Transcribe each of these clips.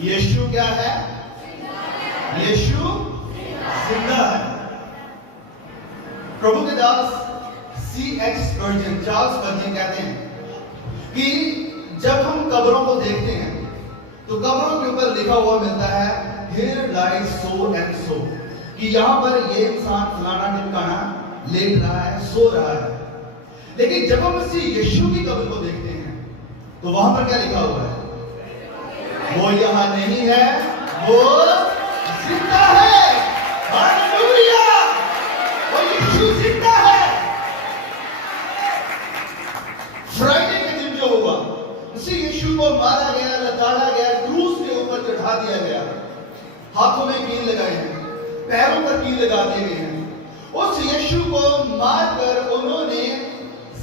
यीशु क्या है? यीशु जिंदा है। प्रभु के दास C.H. स्पर्जन, चार्ल्स स्पर्जन कहते हैं कि जब हम कब्रों को देखते हैं तो कब्रों के ऊपर लिखा हुआ मिलता है here lies so and so, कि यहां पर ये इंसान फलाना ढिमकाना लेट रहा है, सो रहा है। लेकिन जब हम यीशु की कब्र को देखते हैं तो वहां पर क्या लिखा हुआ है? वो यहां नहीं है, वो जिंदा है। हालेलुया! वो यीशु जिंदा है। फ्राइडे के दिन जो हुआ, उसी यीशु को मारा गया, लताड़ा गया, क्रूस के ऊपर चढ़ा दिया गया, हाथों में कील लगाए हैं, पैरों पर कील लगा दिए गए हैं। उस यीशु को मारकर उन्होंने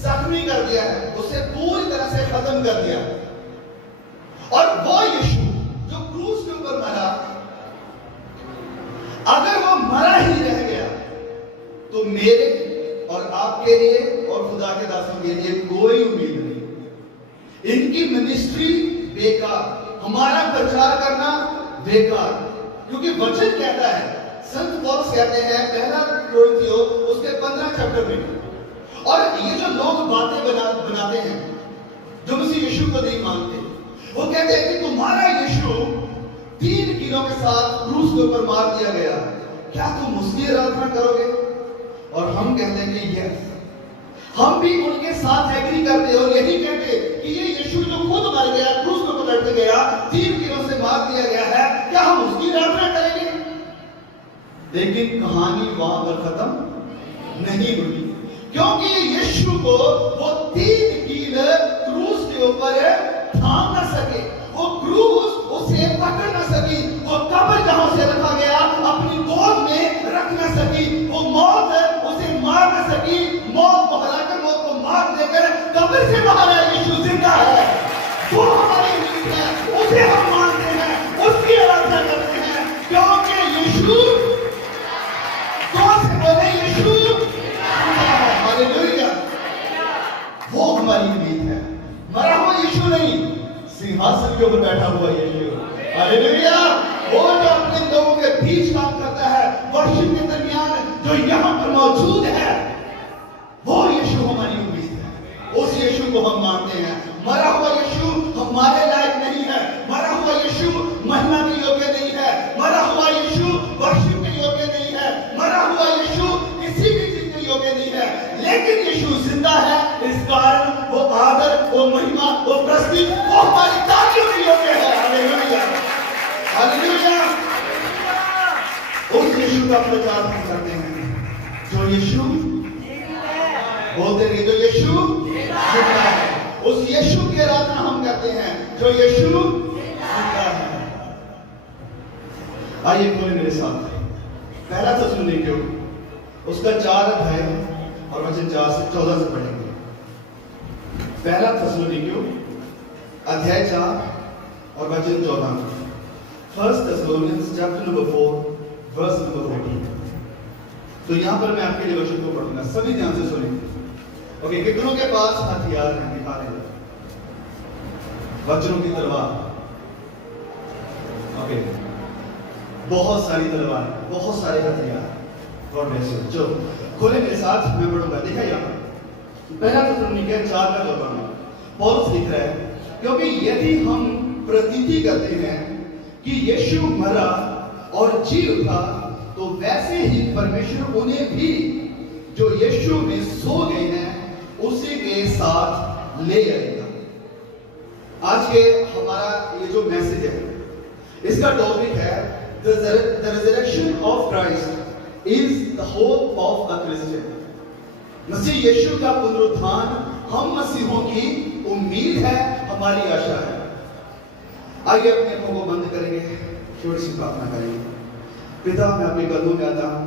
जख्मी कर दिया है, उसे पूरी तरह से खत्म कर दिया। और वो यीशु जो क्रूस के ऊपर मरा, अगर वो मरा ही रह गया तो मेरे और आपके लिए और खुदा के दासों के लिए कोई उम्मीद नहीं। इनकी मिनिस्ट्री बेकार, हमारा प्रचार करना बेकार, क्योंकि वचन कहता है, संत पौलुस कहते हैं पहला कोरिन्थियों उसके 15 चैप्टर में, और ये जो लोग बातें बनाते हैं जो मसीह यीशु को नहीं मानते, वो कहते हैं कि तुम्हारा यीशु 3 कीलों के साथ क्रूस के ऊपर मार दिया गया, क्या तुम उसकी आराधना करोगे? और हम कहते हैं कि यस, हम भी उनके साथ एग्री करते हैं और यही कहते कि ये यीशु जो खुद मर गया, क्रूस के ऊपर लटक गया, 3 कीलों से मार दिया गया है, क्या हम उसकी आराधना करेंगे? लेकिन कहानी वहां पर खत्म नहीं हुई, क्योंकि यीशु को वो 3 कील क्रूस के ऊपर थाम ना सके, वो क्रूस उसे पकड़ ना सकी, वो कब्र जहां से रखा गया अपनी गोद में रख ना सकी, वो मौत उसे मार ना सकी, मौत को हराकर, मौत को मार देकर कब्र से बाहर आया। यीशु जिंदा है, वो हमारी उम्मीद है, उसे हम मानते हैं, उसकी आराधना करते हैं, क्योंकि यीशु तो से बोले यीशु हालेलुया, वो हमारी उम्मीद है। मरा हुआ यीशु नहीं, सिंहासन के ऊपर बैठा हुआ यीशु, हालेलुया, वो जो अपने लोगों के बीच काम करता है, वर्षिप के दरमियान जो यहाँ पर मौजूद है, वो यीशु हमारी उम्मीद है, उस यीशु को हम मानते हैं। मरा हुआ यीशु हमारे लायक नहीं है, मरा हुआ यीशु महिमा के योग्य नहीं है, मरा हुआ यीशु वर्षिप के योग्य नहीं है, मरा हुआ यीशु किसी भी चीज के योग्य नहीं है, लेकिन यीशु जिंदा है, इस कारण वो आदर, वो महिमा, वो प्रस्तुति, वो हमारी तालियों के योग्य है। Hallelujah, hallelujah. उस यीशु का प्रचार हम करते हैं जो यीशु बोलते रहिए, जो यीशु जिंदा है, उस यीशु की आराधना हम करते हैं जो यीशु जिंदा है। आइए बोले मेरे साथ, पहला थिस्सलुनीकियों उसका 4 अध्याय और वचन 4 से 14 से पढ़ेंगे। पहला थिस्सलुनीकियों अध्याय 4 और वचन 14। First Thessalonians chapter number 4 verse number 14। तो यहां पर मैं आपके लिए वचन को पढ़ूंगा, सभी ध्यान से सुनेंगे। ओके, कितनों के पास हथियार हैं? दिखा दें, वचनों की तलवार। ओके, बहुत सारी तलवार, बहुत सारे हथियार। God bless you. चलो खोले मेरे साथ, मैं पढ़ूंगा। देखा यहाँ पहला थिस्सलुनीकियों 4 का 14 पौलुस लिख रहा है, क्योंकि यदि हम प्रतीति करते हैं कि यीशु मरा और जी उठा, तो वैसे ही परमेश्वर उन्हें भी जो यीशु में सो गए हैं उसी के साथ ले आएगा। आज के हमारा ये जो मैसेज है, इसका टॉपिक है the resurrection of Christ is the hope of a Christian. मसीह यीशु का पुनरुत्थान हम मसीहों की उम्मीद है, हमारी आशा है। आइए अपने आंखों को बंद करेंगे, छोटी सी प्रार्थना करेंगे। पिता, मैं अपने कदमों में आता हूं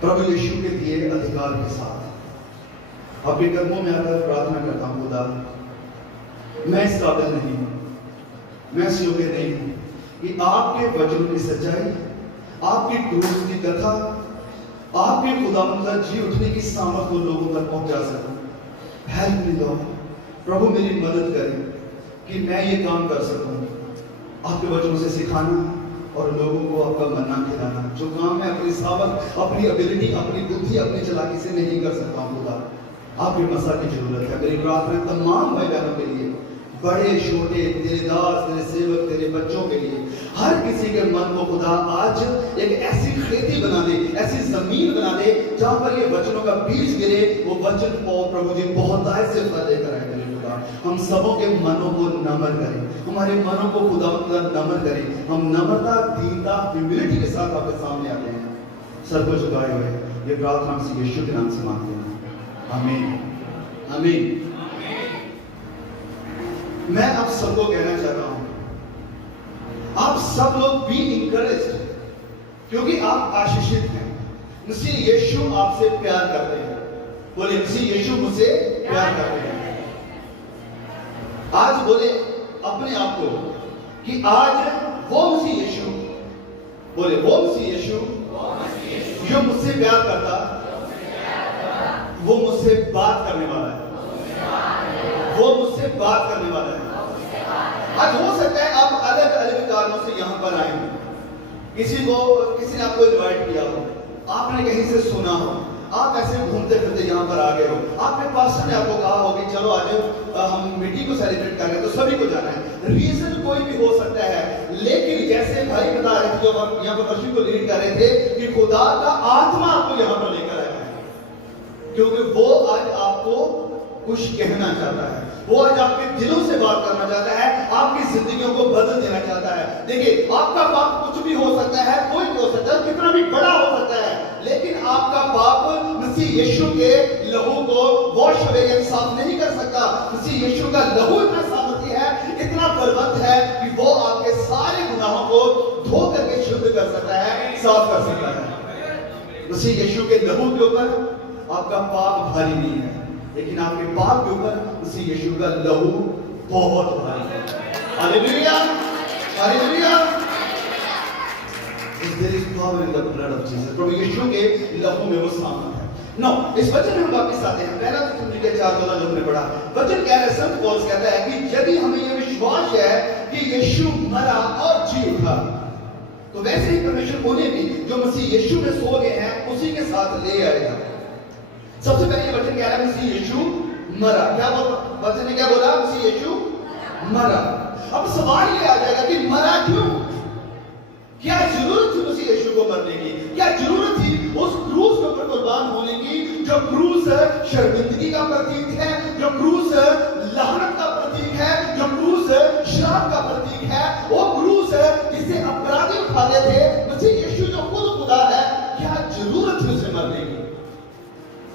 प्रभु यीशु के दिए अधिकार के साथ, अपने कदमों में आकर प्रार्थना करता हूं खुदा, मैं इस काबिल नहीं हूं, मैं इस योग्य नहीं हूं कि आपके वचनों की सच्चाई, आपकी क्रूस की कथा, आपके खुदावंद का जी उठने की सामर्थ को लोगों तक पहुंचा सकूं। हेल्प मी लॉर्ड, प्रभु मेरी मदद करें कि मैं ये काम कर सकूं। आपके वचनों से सिखाना और लोगों को आपका मन्ना खिलाना। जो काम मैं अपनी सावत, अपनी एबिलिटी, अपनी बुद्धि, अपनी चालाकी से नहीं कर सकता हूँ खुदा, आपके मसा की जरूरत है। मेरी प्रार्थना तमाम भाई बहनों के लिए, बड़े छोटे, तेरे दास, तेरे सेवक, तेरे बच्चों के लिए, हर किसी के मन को खुदा आज एक ऐसी खेती बना दे, ऐसी जमीन बना दे जहां पर ये वचनों का बीज गिरे, वो वचन प्रभु जी बहुत से फल लेकर आए। खुदा हम सबों के मनों को नम्र करें, हमारे मनों को खुदा नम्र करें। हम नम्रता, दीनता, ह्यूमिलिटी के साथ आपके सामने आते हैं, सर को झुकाए हुए। ये प्रार्थना हम यीशु के नाम से मांगते हैं, आमीन आमीन। मैं आप सबको कहना चाहता हूं, आप सब लोग बी इंकरेज्ड, क्योंकि आप आशीषित हैं। मसीह यीशु आपसे प्यार करते हैं। बोले, मसीह यीशु मुझसे प्यार करते हैं। आज बोले अपने आप को कि आज वो मसीह यीशु, बोले वो मसीह यीशु जो मुझसे प्यार करता, वो मुझसे बात करने वाला है, वो मुझसे बात करने वाला है। आज हो सकता है आप अलग अलग कारणों से यहां पर आए हो, किसी ने आपको इनवाइट किया हो, आपने कहीं से सुना हो, आप ऐसे घूमते फिरते यहाँ पर आ गए हो, आपके पास्टर ने आपको कहा हो कि चलो आज हम मीटिंग को सेलिब्रेट कर रहे हैं, तो सभी को जाना है। रीजन कोई भी हो सकता है, लेकिन जैसे भाई बता रहे थे, जब हम यहाँ पर वर्शिप को लीड कर रहे थे, कि खुदा का आत्मा आपको यहाँ पर लेकर आया है, क्योंकि वो आज आपको कुछ कहना चाहता है, वो आज आपके दिलों से बात करना चाहता है, आपकी जिंदगियों को बदल देना चाहता है। देखिए, आपका पाप कुछ भी हो सकता है, कोई भी हो सकता है, कितना भी बड़ा हो सकता है, लेकिन आपका पाप मसीह यीशु के लहू को वॉश अवे, साफ नहीं कर सकता। मसीह यीशु का लहू इतना सामर्थी है, इतना बलवंत है कि वो आपके सारे गुनाहों को धो करके शुद्ध कर सकता है, साफ कर सकता है। मसीह यीशु के लहू के ऊपर आपका पाप भारी नहीं है, लेकिन आपके पाप के ऊपर मसीह यीशु का लहू बहुत भारी है। Hallelujah, hallelujah. There is power in the blood of Jesus. प्रभु यीशु के लहू में वो सामर्थ है। नो, इस वचन में हम वापस आते हैं। पहला तो 4:14 हमने पढ़ा। वचन कह रहा है, संत पौलुस कहता है कि यदि हमें यह विश्वास है कि यीशु मरा और जी उठा, तो वैसे ही परमेश्वर उन्हें भी जो मसीह यीशु में सो गए हैं उसी के साथ ले आएगा। सबसे पहले वचन कह रहा है मसीह यीशु मरा। क्या वचन ने क्या बोला? मसीह यीशु मरा। अब सवाल ये आ जाएगा कि मरा क्यों? क्या जरूरत थी मसीह यीशु को मरने की? क्या जरूरत थी उस क्रूस के ऊपर कुर्बान होने की? जो क्रूस शर्मिंदगी का प्रतीक है, जो क्रूस लानत का प्रतीक है, जो क्रूस श्राप का प्रतीक है, वो क्रूस जिसे अपराधी उठाते थे, मसीह यीशु जो खुद खुदा है, क्या जरूरत थी उसे मरने की?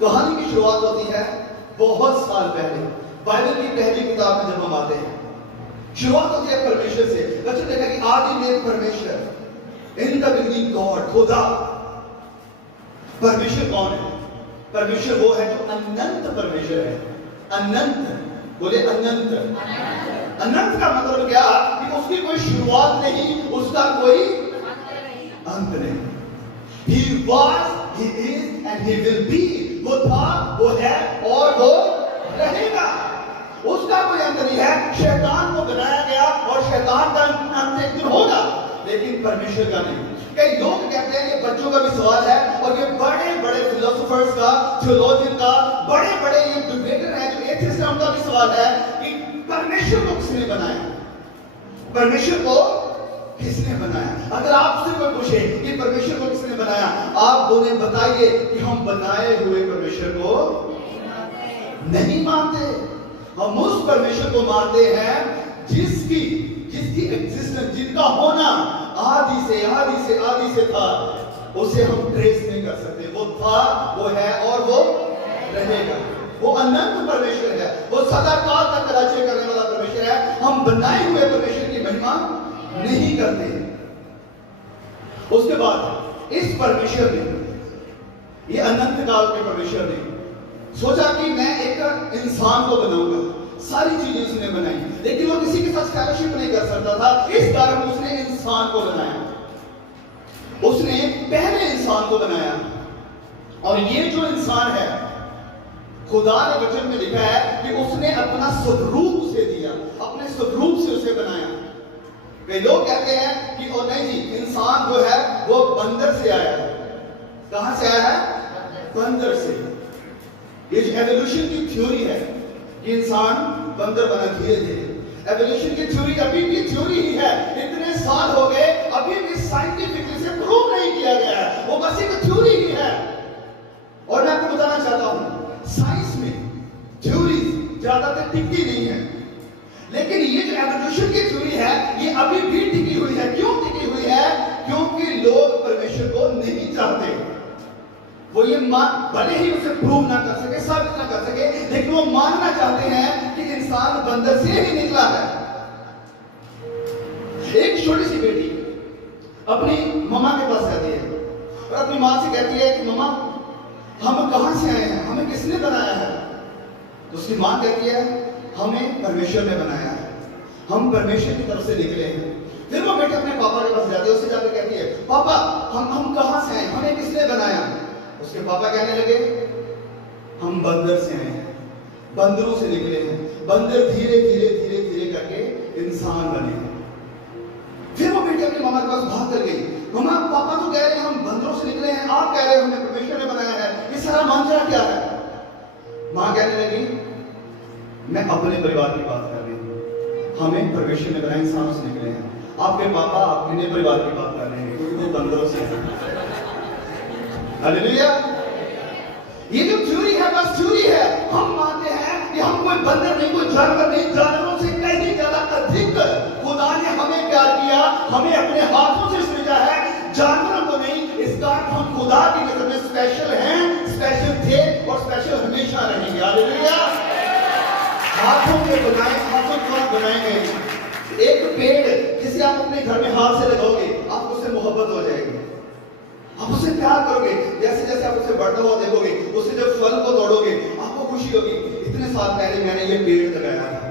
कहानी की शुरुआत होती है बहुत साल पहले, बाइबल की पहली किताब में जब हम आते हैं, शुरुआत होती है परमेश्वर से। बच्चों देखा कि आदि में परमेश्वर, इन द बिगिनिंग गॉड, खुदा। परमेश्वर कौन है? परमेश्वर वो है जो अनंत परमेश्वर है। अनंत, बोले अनंत। अनंत का मतलब क्या? कि उसकी कोई शुरुआत नहीं, उसका कोई अंत नहीं। He was, he is and he will be। वो था, वो है और वो रहेगा। उसका कोई अंत नहीं है। शैतान को बनाया गया और शैतान का अंत एक दिन होगा, लेकिन परमेश्वर का नहीं। कई लोग कहते हैं, ये बच्चों का भी सवाल है और ये बड़े बड़े फिलोसोफर्स का, थियोलॉजियन का, बड़े बड़े ये डिबेटर हैं जो एथिस्ट हैं, उनका भी सवाल है कि परमेश्वर को किसने बनाया? परमेश्वर को किसने बनाया? अगर आपसे कोई पूछे कि परमेश्वर को किसने बनाया, आप उन्हें बताइए कि हम बनाए हुए परमेश्वर को नहीं मानते। हम उस परमेश्वर को मानते हैं जिसकी एग्जिस्टेंस, जिनका होना आदि से था, उसे हम ट्रेस नहीं कर सकते। वो था, वो है और वो रहेगा। वो अनंत परमेश्वर है, वो सदा काल तक राज्य करने वाला परमेश्वर है। हम बनाए हुए परमेश्वर की महिमा नहीं करते। उसके बाद इस परमेश्वर ने, ये अनंत काल के परमेश्वर ने सोचा कि मैं एक इंसान को बनाऊंगा। सारी चीजें उसने बनाई, लेकिन वो किसी के साथ फेलोशिप नहीं कर सकता था, इस कारण उसने इंसान को बनाया। उसने पहले इंसान को बनाया, और ये जो इंसान है, खुदा ने वचन में लिखा है कि उसने अपना स्वरूप उसे दिया, अपने स्वरूप से उसे बनाया। कई लोग कहते हैं कि ओ नहीं जी, इंसान जो है वो बंदर से आया है। कहां से आया है? बंदर से। ये जो एवोल्यूशन की थ्योरी है कि इंसान बंदर बना धीरे धीरे, एवोल्यूशन की थ्योरी अभी भी थ्योरी ही है। इतने साल हो गए, अभी भी साइंटिफिकली से प्रूव नहीं किया गया है, वो बस एक थ्योरी ही है। और मैं आपको बताना चाहता हूं, साइंस में थ्योरीज ज्यादातर टिकती नहीं है, लेकिन ये जो एवोल्यूशन की थ्योरी है ये अभी भी टिकी हुई है। क्यों टिकी हुई है? क्योंकि लोग परमेश्वर को नहीं चाहते। वो ये भले ही उसे प्रूव ना कर सके, साबित ना कर सके, लेकिन वो मानना चाहते हैं कि इंसान बंदर से ही निकला है। एक छोटी सी बेटी अपनी मम्मा के पास जाती है और अपनी मां से कहती है कि मम्मा, हम कहां से आए हैं, हमें किसने बनाया है? तो उसकी मां कहती है, हमें परमेश्वर ने बनाया है, हम परमेश्वर की तरफ से निकले हैं। फिर वो बेटी अपने पापा के पास जाती है, उससे जाकर कहती है, पापा हम कहां से आए, हमें किसने बनाया? उसके पापा कहने लगे, हम बंदर से आए हैं, बंदरों से निकले हैं, बंदर धीरे धीरे धीरे धीरे करके इंसान बने हैं। फिर वो बेटी अपनी मामा के पास भाग कर गई, मम्मा पापा तो कह रहे हैं हम बंदरों से निकले हैं, आप कह रहे हैं हमें परमेश्वर ने बनाया है, ये सारा मांझा क्या है? मां कहने लगी, मैं अपने परिवार की बात कर रही हूं, हमें परमेश्वर ने बनाया, इंसानों से निकले हैं। आपके पापा अपने परिवार की बात कर रहे हैं, क्योंकि वो बंदरों से हैं। हालेलुया। ये जो थ्योरी है बस थ्योरी है। हम मानते हैं कि हम कोई बंदर नहीं, कोई जानवर नहीं, जानवरों से कहीं ज्यादा अधिक खुदा ने हमें प्यार किया, हमें अपने हाथों से सृजा है, जानवरों को नहीं। इस कारण हम खुदा की नजर में स्पेशल हैं, स्पेशल थे और स्पेशल हमेशा रहेंगे। हालेलुया। हाथों के बनाए, हाथों द्वारा बनाए गए एक पेड़ जिसे आप अपने घर में हाथ से लगाओगे, आपको उससे मोहब्बत हो जाएगी, आप उससे प्यार करोगे। जैसे जैसे आप उसे बढ़ता हुआ देखोगे, उससे जब फल को तोड़ोगे, आपको खुशी होगी, इतने साल पहले मैंने ये पेड़ लगाया था।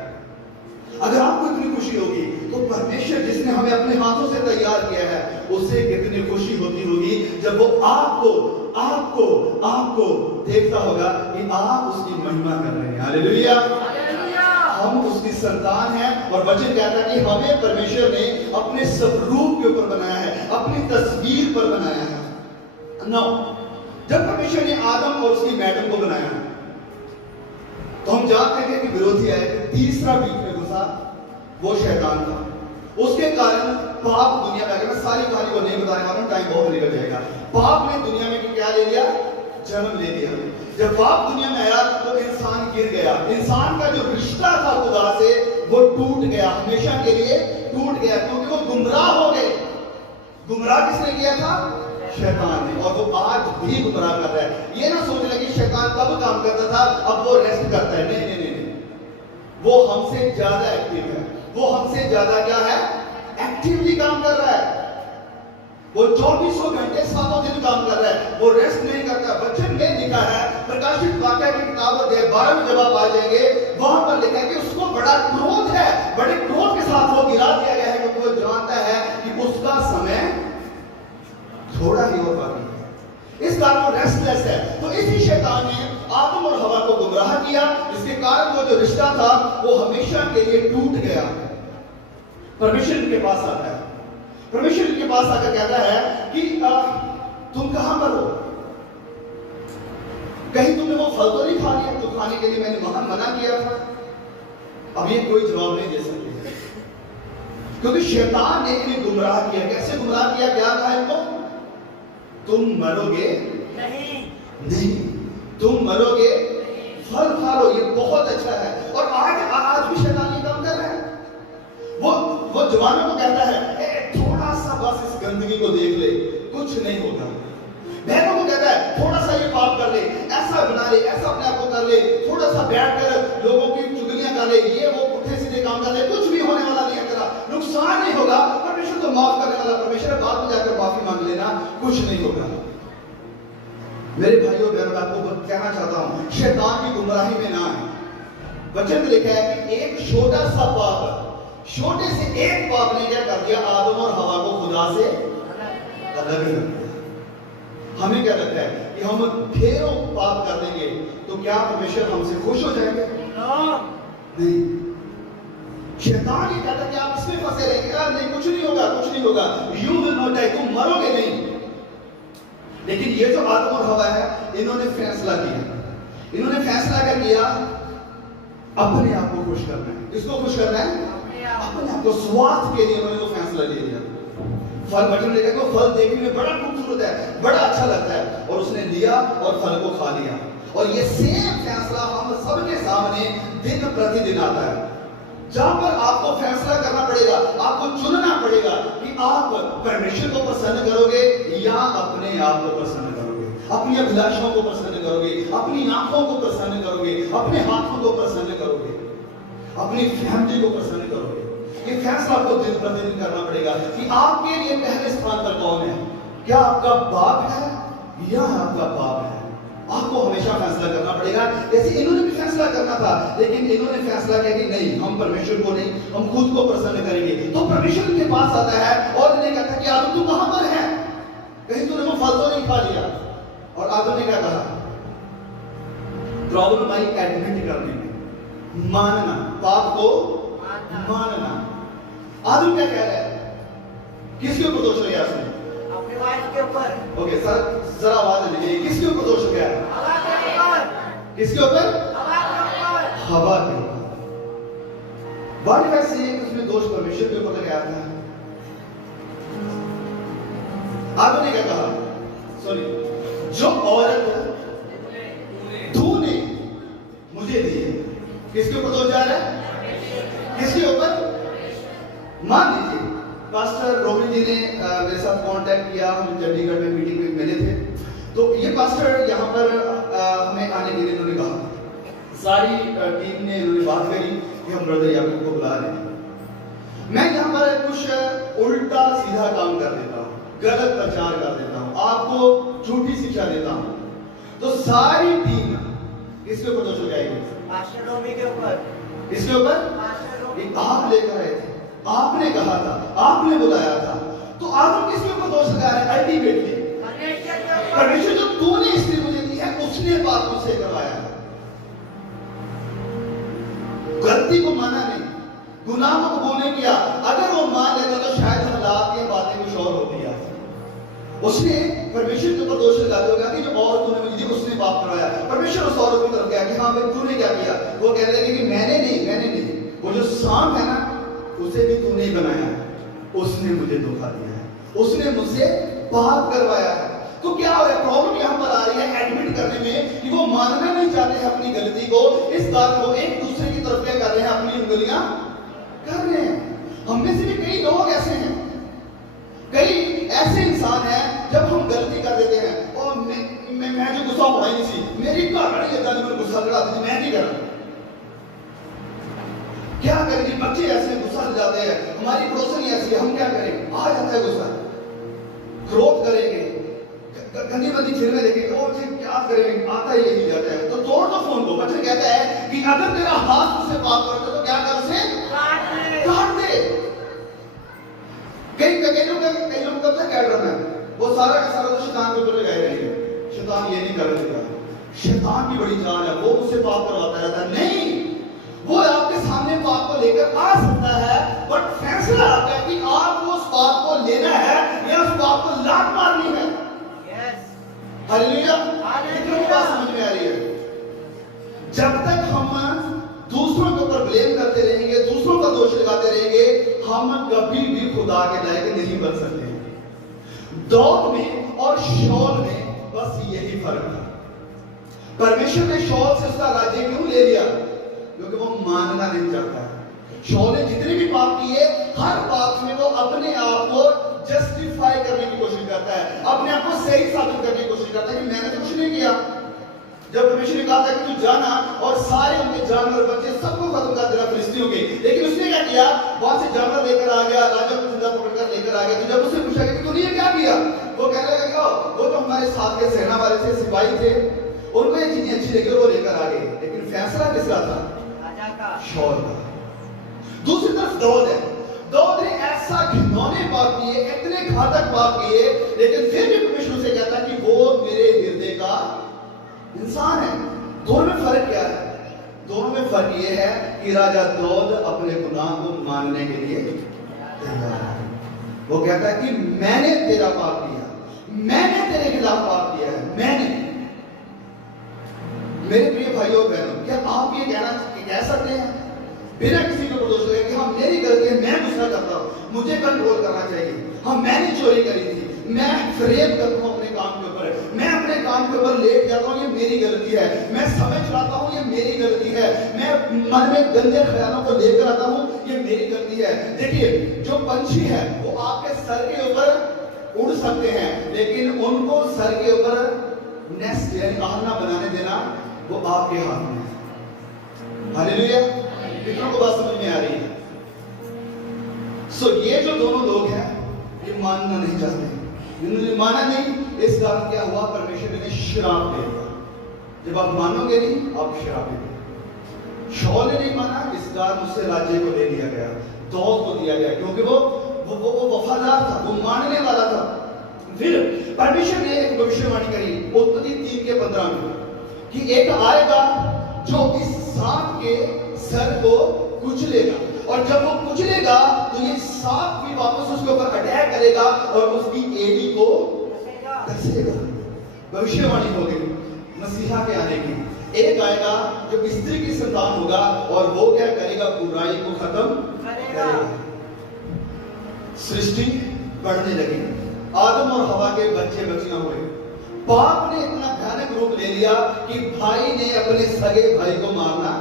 अगर आपको इतनी खुशी होगी तो परमेश्वर जिसने हमें अपने हाथों से तैयार किया है, उससे कितनी खुशी होती होगी जब वो आपको आपको आपको देखता होगा कि आप उसकी महिमा कर रहे हैं। हालेलुया। हम उसकी संतान हैं और वचन कहता है कि हमें परमेश्वर ने अपने स्वरूप के ऊपर बनाया है, अपनी तस्वीर पर बनाया है। नौ, जब परमेश्वर ने आदम और उसकी मैडम को बनाया तो हम जानते हैं कि विरोधी आए, तीसरा बीच में घुसा, वो शैतान था। उसके कारण पाप दुनिया में आ गया। मैं सारी कहानी को नहीं बताने वाला हूं, टाइम बहुत निकल जाएगा। पाप ने दुनिया में क्या ले लिया? जन्म ले लिया। जब पाप दुनिया में आया तो इंसान गिर गया। इंसान का जो रिश्ता था खुदा से वो टूट गया, हमेशा के लिए टूट गया, क्योंकि वो गुमराह हो गए। गुमराह किसने किया था? शैतान ने। और वो आज भी गुमराह कर रहा है। ये ना सोचना कि शैतान कब काम करता था अब वो रेस्ट करता है, नहीं नहीं नहीं, वो हमसे ज्यादा एक्टिव है, वो हमसे ज्यादा क्या है? एक्टिवली काम कर रहा है। वो 24 घंटे 7 दिन काम कर रहा है, वो रेस्ट नहीं करता। वचन में लिखा है, प्रकाशित वाक्य की किताब 12 में जब आप आ जाएंगे, वहां पर लिखा है कि उसको बड़ा क्रोध है, बड़े क्रोध के साथ वो गिरा दिया गया है, क्योंकि वो जानता है कि उसका समय थोड़ा ही और बाकी है। इस कारण वो रेस्टलेस है। तो इसी शैतान ने आदम और हवा को गुमराह किया, इसके कारण वो जो रिश्ता था वो हमेशा के लिए टूट गया। परमेश्वर के पास आता है, परमेश्वर के पास आकर कहता है कि तुम कहां पर हो? कहीं तुमने वो फल तो नहीं खा लिया तो खाने के लिए मैंने मना किया था? अब ये कोई जवाब नहीं दे सकते, क्योंकि शैतान ने इन्हें गुमराह किया। कैसे गुमराह किया? क्या कहा इनको? तुम मरोगे नहीं, तुम मरोगे, फल खा लो, ये बहुत अच्छा है। और आज भी शैतान ये काम कर रहा है। वो जवानों को कहता है थोड़ा सा बस इस गंदगी को देख ले, कुछ नहीं होगा। बहनों को कहता है थोड़ा सा ये पाप कर ले, ऐसा बना ले, ऐसा अपने आप को कर ले, थोड़ा सा बैठकर लोगों की चुगलियां कर ले, ये वो पुट्ठे सीधे काम कर ले, कुछ भी होने वाला नहीं है, तेरा नुकसान नहीं होगा। परमेश्वर तो माफ करने वाला परमेश्वर, बाद में जाकर माफी मांग लेना, कुछ नहीं होगा। मेरे भाइयों बहनों, मैं आपको कहना चाहता हूं, शैतान की गुमराही में ना आए। वचन में लिखा है कि एक छोटा सा पाप, छोटे से एक पाप ने क्या कर दिया? आदम और हवा को खुदा से अलग कर दिया। हमें क्या लगता है कि हम ढेरों पाप कर देंगे तो क्या परमेश्वर हमसे खुश हो जाएंगे? नहीं। शैतान ये कहता है कि आप इसमें फंसे रहेंगे, नहीं कुछ नहीं होगा, कुछ नहीं होगा, यू विल नॉट डाई, तुम मरोगे नहीं। लेकिन ये जो आदम और हवा है, इन्होंने फैसला किया, इन्होंने फैसला क्या किया, अपने आप को खुश करना है। किसको खुश करना है? अपने आप को। स्वार्थ के लिए उन्होंने वो फैसला ले लिया। फल बटन लेकर को फल देखने में बड़ा खूबसूरत है, बड़ा अच्छा लगता है, और उसने लिया और फल को खा लिया। और ये सेम फैसला हम सबके सामने दिन प्रतिदिन आता है, जहां पर आपको फैसला करना पड़ेगा, आपको चुनना पड़ेगा कि आप परमेश्वर को प्रसन्न करोगे या अपने आप को प्रसन्न करोगे, अपनी अभिलाषाओं को प्रसन्न करोगे, अपनी आंखों को प्रसन्न करोगे, अपने हाथों को प्रसन्न करोगे, अपनी फैमिली को प्रसन्न करोगे। ये फैसला आपको दिन प्रतिदिन करना पड़ेगा कि आपके लिए पहले स्थान पर कौन है, क्या आपका बाप है या आपका बाप है। आपको हमेशा फैसला करना पड़ेगा। जैसे इन्होंने भी फैसला करना था, लेकिन इन्होंने फैसला किया कि नहीं, हम परमेश्वर को नहीं, हम खुद को प्रसन्न करेंगे। तो परमेश्वर के पास आता है और इन्हें कहता है कि आदम तू कहां पर है, कहीं तूने वो फल तो नहीं खा लिया। और आदम ने क्या कहा, प्रॉब्लम आई एडमिट करने में, मानना, पाप को मानना। आदम क्या कह रहा है, किसके ऊपर दोष लगाया उसने? अपनी वाइफ के ऊपर। ओके सर, जरा आवाज दीजिए, किसके ऊपर दोष लगाया? हवा के ऊपर। किसके ऊपर? हवा के ऊपर। हवा के ऊपर। व्हाट इफ आई से उसने दोष परमेश्वर के ऊपर लगाया था? आदम ने क्या कहा, सॉरी, जो औरत तूने मुझे दी, किसके ऊपर दोष जा रहा है? किसके ऊपर? मान लीजिए पास्टर रोहित जी ने मेरे साथ कांटेक्ट किया, हम चंडीगढ़ में मीटिंग में मिले थे, तो ये पास्टर यहाँ पर हमें आने के लिए उन्होंने कहा, सारी टीम ने उन्होंने बात करी कि हम ब्रदर याकूब को बुला रहे हैं। मैं यहाँ पर कुछ उल्टा सीधा काम कर देता हूँ, गलत प्रचार कर देता हूँ, आपको झूठी शिक्षा देता हूँ, तो सारी टीम किसके ऊपर दोष लगाएगी? पास्टर रोमी के ऊपर। किसके ऊपर? आप लेकर आए थे, आपने कहा था, आपने बुलाया था, तो आदम किसके ऊपर दोष लगा रहा है? अल्टीमेटली परमेश्वर, जो तूने स्त्री मुझे दी है उसने पाप मुझसे करवाया है। गलती को माना नहीं, गुनाह को कबूल नहीं किया। अगर वो मान लेता तो शायद हालात या बातें कुछ और होती है। उसने परमेश्वर के ऊपर दोष लगाते होगा कि जो औरत तूने मुझे दी उसने पाप करवाया। परमेश्वर उस औरत की तरफ गया कि हाँ भाई तूने क्या किया? वो कहने लगे कि मैंने नहीं, वो जो सांप है ना उसे भी तूने ही बनाया है, उसने मुझे धोखा दिया है, उसने मुझसे पाप करवाया है। तो क्या हो रहा है? प्रॉब्लम यहाँ पर आ रही है एडमिट करने में कि वो मानना नहीं चाहते हैं अपनी गलती को। इस बात को एक दूसरे की तरफ क्या कर रहे हैं? अपनी उंगलियां कर रहे हैं। हम में से भी कई लोग ऐसे हैं, कई ऐसे इंसान हैं, जब हम गलती कर देते हैं और मैं जो गुस्सा उड़ाई नहीं सी, मेरी घरवाली इतना मुझे गुस्सा चढ़ा दी, मैं नहीं कर रहा। क्या करेंगे? बच्चे ऐसे गुस्सा ले जाते हैं, हमारी पड़ोसन ऐसी है, हम क्या करें? आ जाता है गुस्सा, क्रोध करेंगे, गंदी बंदी फिल्में देखेंगे, और क्या करेंगे? आता ही यही जाता है। तो तोड़ दो फोन को। बच्चे कहता है कि अगर तेरा हाथ उससे पाप करता तो क्या कर, उसे काट दे। कई लोग कब तक कह रहा है, वो सारा का सारा तो शैतान के ऊपर लगाए रहेंगे। शैतान ये नहीं कर देगा, शैतान की बड़ी जान है, वो उससे पाप करवाता रहता है। नहीं, वो आपके सामने पाप को लेकर आ सकता है, बट फैसला आपका है कि आपको उस पाप को लेना है या उस पाप को लात मारनी है। हालेलुया। कितनी बात समझ में आ रही है? जब तक हम दूसरों के ऊपर ब्लेम करते रहेंगे, दूसरों का दोष लगाते रहेंगे, हम कभी भी खुदा के लायक नहीं बन सकते। दौड़ में और शौल में बस यही फर्क है। परमेश्वर ने शौल से उसका राज्य क्यों ले लिया? क्योंकि वो मानना नहीं चाहता है। शौल ने जितने भी पाप किए, हर पाप में वो अपने आप को जस्टिफाई करने की कोशिश करता है, अपने आप को सही साबित करने की कोशिश करता है कि मैंने तो कुछ नहीं किया। जब परमेश्वर ने कहा था कि तू जाना और सारे उनके जानवर बच्चे सबको खत्म कर देना फिलिस्तीनियों के, लेकिन उसने क्या किया? वहां से जानवर लेकर आ गया, राजा को जिंदा पकड़कर लेकर आ गया। तो जब उससे पूछा कि तूने ये क्या किया? वो कहने लगा वो तो हमारे साथ के सेना वाले थे, सिपाही थे, उनको ये चीजें अच्छी लगी और वो लेकर आ गए। लेकिन फैसला किसका था? राजा का, शौल का। दूसरी तरफ दाऊद है, दाऊद ने ऐसा घिनौने पाप किए, इतने घातक पाप किए, लेकिन फिर भी परमेश्वर से कहता कि वो मेरे हृदय का इंसान है। दोनों में फर्क क्या है? दोनों में फर्क ये है कि राजा दाऊद अपने गुनाह को मानने के लिए तैयार है। वो कहता है कि मैंने तेरा पाप किया, मैंने तेरे खिलाफ पाप किया है, मैंने। मेरे प्रिय भाइयों बहनों, क्या आप ये कह सकते हैं बिना किसी को दोष लगे कि हाँ मेरी गलती है, मैं गुस्सा करता हूँ, मुझे कंट्रोल करना चाहिए, हाँ मैंने चोरी करी थी, मैं फ्रेम करता हूँ अपने काम के ऊपर, मैं अपने काम के ऊपर लेट जाता हूँ, ये मेरी गलती है, मैं समय चलाता हूँ, ये मेरी गलती है, मैं मन में गंदे ख्यालों को लेकर आता हूँ, ये मेरी गलती है। देखिए जो पंछी है वो आपके सर के ऊपर उड़ सकते हैं, लेकिन उनको सर के ऊपर नेस्ट यानी आहना बनाने देना वो आपके हाथ में है। हालेलुया। कितनों को बात समझ में आ रही है? ये जो दोनों लोग हैं ये मानना नहीं चाहते, इन्होंने माना नहीं, इस कारण क्या हुआ, परमेश्वर ने श्राप दे दिया। जब आप मानोगे नहीं आप श्राप देंगे। शाऊल ने नहीं माना, इस कारण उससे राज्य को ले लिया गया, दाऊद को दिया गया, क्योंकि वो वफादार था, वो मानने वाला था। फिर परमेश्वर ने एक भविष्यवाणी करी उत्पत्ति 3:15 में कि एक आएगा जो इस सांप के सर को कुचलेगा, और जब वो कुचलेगा तो ये सांप भी वापस उसके ऊपर अटैक करेगा और उसकी एड़ी को कसेगा। भविष्यवाणी हो गई मसीहा के आने की। एक आएगा जो स्त्री की संतान होगा और वो क्या करेगा, बुराई को खत्म करेगा। सृष्टि बढ़ने लगी, आदम और हवा के बच्चे बच्चियां हुए। पाप ने इतना भयानक रूप ले लिया कि भाई ने अपने सगे भाई को मारना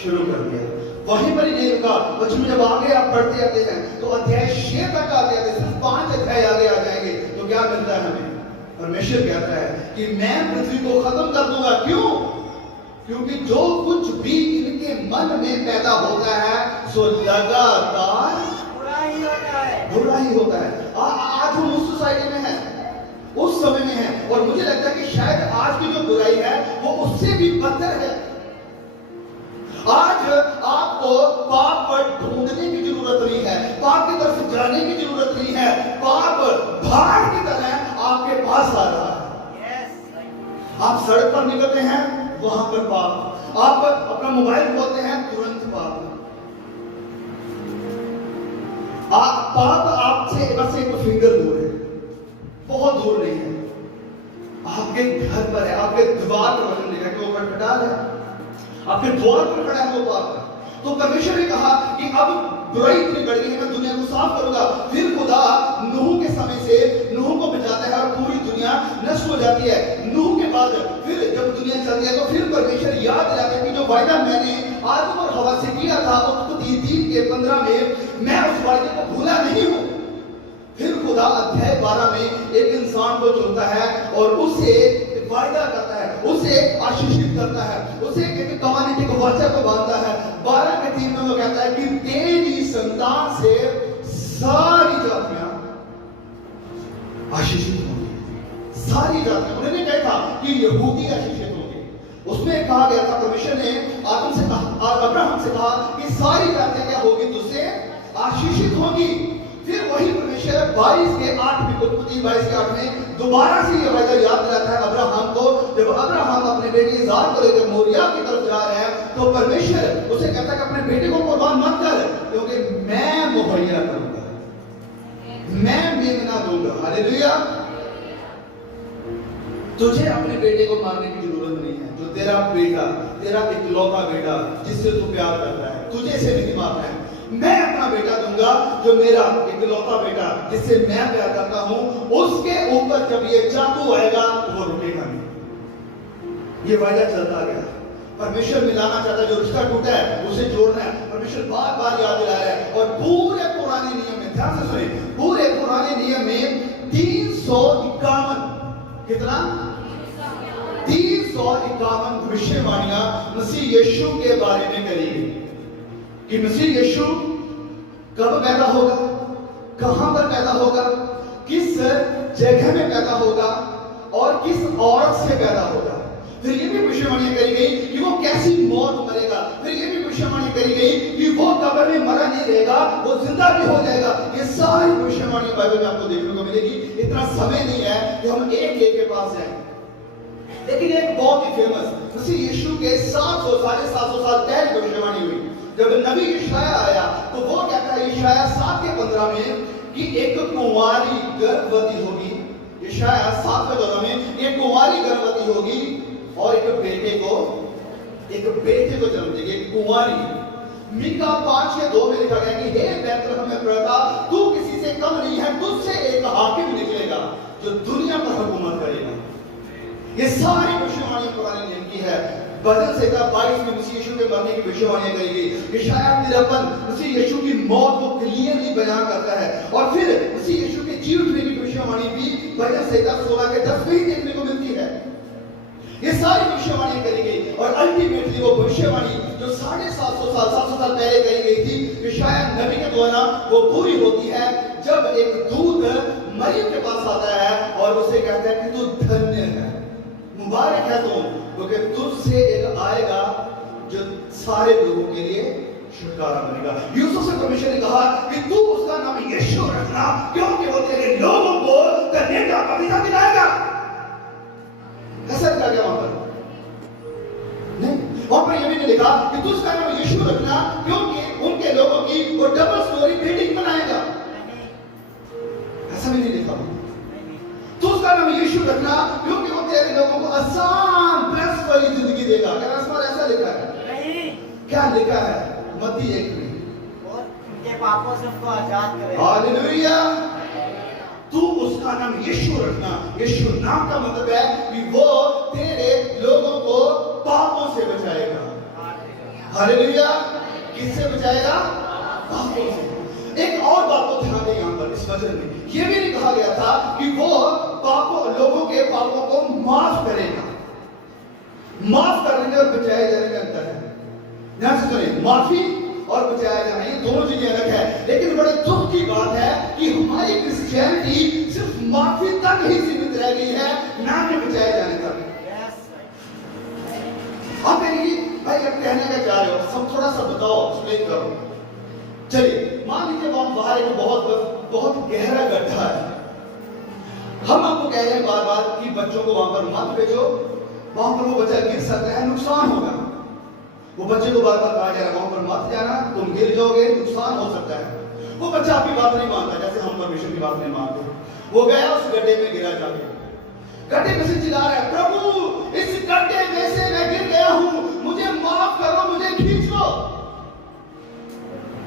शुरू कर दिया। वहीं पर ही नहीं रुका, बच्चों जब आगे आप पढ़ते आते हैं तो अध्याय 6 तक आते हैं, सिर्फ 5 अध्याय आगे आ जाएंगे तो क्या मिलता है हमें? परमेश्वर कहता है कि मैं पृथ्वी को खत्म कर दूंगा। क्यों? क्योंकि जो कुछ भी इनके मन में पैदा होता है सो लगातार बुरा ही होता है, बुरा ही होता है। आज हम उस सोसाइटी में हैं, उस समय में है, और मुझे लगता है कि शायद आज की जो बुराई है वो उससे भी बदतर है। आज आपको पाप पर ढूंढने की जरूरत नहीं है, पाप की तरफ जाने की जरूरत नहीं है, पाप भाड़ की तरह आपके पास आ रहा है। आप सड़क पर निकलते हैं वहां पर पाप, आप अपना मोबाइल खोलते हैं तुरंत पाप। पाप आपसे बस एक फिंगर दूर है, बहुत दूर नहीं है, आपके घर पर है, आपके द्वार पर वजन लेगा कि वो खटखटा है, आपके द्वार पर खड़ा है वो पाप है। तो परमेश्वर ने कहा कि अब बुराई इतनी बढ़ गई है, मैं दुनिया को साफ करूंगा। फिर खुदा नूह के समय से नूह को बचाता है और पूरी दुनिया नष्ट हो जाती है। नूह के बाद फिर जब दुनिया चल गई तो फिर परमेश्वर याद दिलाता है कि जो वायदा मैंने आदम और हवा से किया था उत्पत्ति 3:15 में, मैं उस वायदे को भूला नहीं हूं। फिर खुदा अध्याय 12 में एक इंसान को चुनता है और उसे वायदा करता है, उसे आशीषित करता है, उसे एक कम्युनिटी को वाचा को बांधता है। 12:3 में वो कहता है कि तेरी संतान से सारी जातियां आशीषित होंगी। सारी जातियां, उन्होंने कहा था कि यहूदी आशीषित होंगे। उसमें कहा गया था, परमेश्वर ने आदम से कहा, अब्राहम से कहा कि सारी जातियां क्या होगी, तुझसे आशीषित होंगी। फिर वही परमेश्वर 22:8 में, उत्पत्ति 22:8 में दोबारा से ये वायदा याद दिलाता है अब्राहम को। जब अब्राहम अपने बेटे इज़हाक को लेकर मोरिया की तरफ जा रहे हैं तो परमेश्वर उसे कहता है कि अपने बेटे को कुर्बान मत कर, क्योंकि मैं मुहैया करूंगा, मैं मेमना दूंगा। हालेलुया। तुझे अपने बेटे को मारने की जरूरत नहीं है, जो तेरा बेटा, तेरा इकलौता बेटा जिससे तू प्यार करता है, तुझे से नहीं मारना है। मैं अपना बेटा दूंगा जो मेरा इकलौता बेटा जिससे मैं प्यार करता हूं, उसके ऊपर जब ये चाकू आएगा तो वो रुकेगा नहीं। ये वायदा चलता गया। परमेश्वर मिलाना चाहता है, जो रिश्ता टूटा है उसे जोड़ना है। परमेश्वर बार बार याद दिला रहा है। और पूरे पुराने नियम में, ध्यान से सुनिए, पूरे पुराने नियम में 351 कितना 351 भविष्यवाणियां मसीह यीशु के बारे में करी गई कि मसीह यीशु कब पैदा होगा, कहां पर पैदा होगा, किस जगह में पैदा होगा और किस औरत से पैदा होगा। फिर ये भी भविष्यवाणी करी गई कि वो कैसी मौत मरेगा। फिर ये भी भविष्यवाणी करी गई कि वो कब्र में मरा नहीं रहेगा, वो जिंदा भी हो जाएगा। ये सारी भविष्यवाणी बाइबल में आपको देखने को मिलेगी। इतना समय नहीं है कि हम एक के पास जाएं, लेकिन एक बहुत ही फेमस मसीह यीशु के 700 साल पहले भविष्यवाणी हुई। जब नबी यशायाह आया तो वो कहता है यशायाह 7:15 में कि एक कुंवारी गर्भवती होगी। यशायाह 7:14 में एक कुंवारी गर्भवती होगी और एक बेटे को जन्म देगी, एक कुंवारी। मीका 5:2 में लिखा गया कि हे बैतलहम एफ्राता, तू किसी से कम नहीं है, तुझसे एक हाकिम निकलेगा जो दुनिया पर हुकूमत करेगा। ये सारी भविष्यवाणियां पुराने नियम की है। भजन संहिता 22 में मसीह यीशु के मरने की भविष्यवाणियां करी गई। यशायाह 53 मसीह यीशु की मौत को क्लियरली बयान करता है। और फिर मसीह यीशु के जी उठने की भविष्यवाणी भी भजन संहिता 16 के 10 में ही देखने को मिलती है। ये सारी भविष्यवाणियां करी गई और अल्टीमेटली वो भविष्यवाणी जो 750 साल पहले करी गई थी यशायाह नबी के द्वारा, वो पूरी होती है जब एक दूत मरियम के पास आता है और उसे कहता है कि तू धन्य है, मुबारक है तुम, क्योंकि तुझसे एक आएगा जो सारे लोगों के लिए छुटकारा बनेगा। यूसुफ से परमेश्वर ने कहा कि तू उसका नाम यीशु रखना, क्योंकि वो तेरे लोगों को धन्य का पवित्र दिलाएगा। ऐसा लिखा गया वहां पर नहीं, वहां पर यह भी नहीं लिखा कि तू उसका नाम यीशु रखना क्योंकि उनके लोगों की वो डबल स्टोरी बिल्डिंग बनाएगा। ऐसा भी नहीं लिखा। तू उसका नाम यीशु रखना क्योंकि वो तेरे लोगों को आसान प्लस वाली जिंदगी देगा। क्या ऐसा लिखा है? नहीं। क्या लिखा है? मत्ती 1 में और उनके पापों से उनको आजाद करेगा। हालेलुया। तू उसका नाम यीशु रखना। यीशु नाम का मतलब है कि वो तेरे लोगों को पापों से बचाएगा। हालेलुया। किससे बचाएगा? पापों से। एक और बात को ध्यान दें यहाँ पर इस वचन में यह भी नहीं कहा गया था कि वो लोगों के पापों को माफ करेगा। माफ करने और बचाए जाने का अंतर है। ध्यान से सुनिए, माफी और बचाया जाना ये दोनों चीजें अलग है। लेकिन बड़े दुख की बात है कि हमारी क्रिश्चियनिटी सिर्फ माफी तक ही सीमित रह गई है, ना कि बचाए जाने तक। आप कहेंगे भाई अब कहने का चाह रहे हो, सब थोड़ा सा बताओ, एक्सप्लेन करो। चलिए मान लीजिए वहां बाहर एक बहुत गहरा गड्ढा है। हम आपको कह रहे हैं बार बार कि बच्चों को वहां पर मत भेजो, वहां पर वो बच्चा गिर सकता है, नुकसान होगा। वो बच्चे को बार बार कहा जा रहा है वहां पर मत जाना, तुम गिर जाओगे, नुकसान हो सकता है। वो बच्चा आपकी बात नहीं मानता, जैसे हम परमेश्वर की बात नहीं मानते। वो गया उस गड्ढे में गिरा जाके, गड्ढे में से चिल्ला रहा है, प्रभु इस गड्ढे में से मैं गिर गया हूं, मुझे माफ करो, मुझे खींच लो,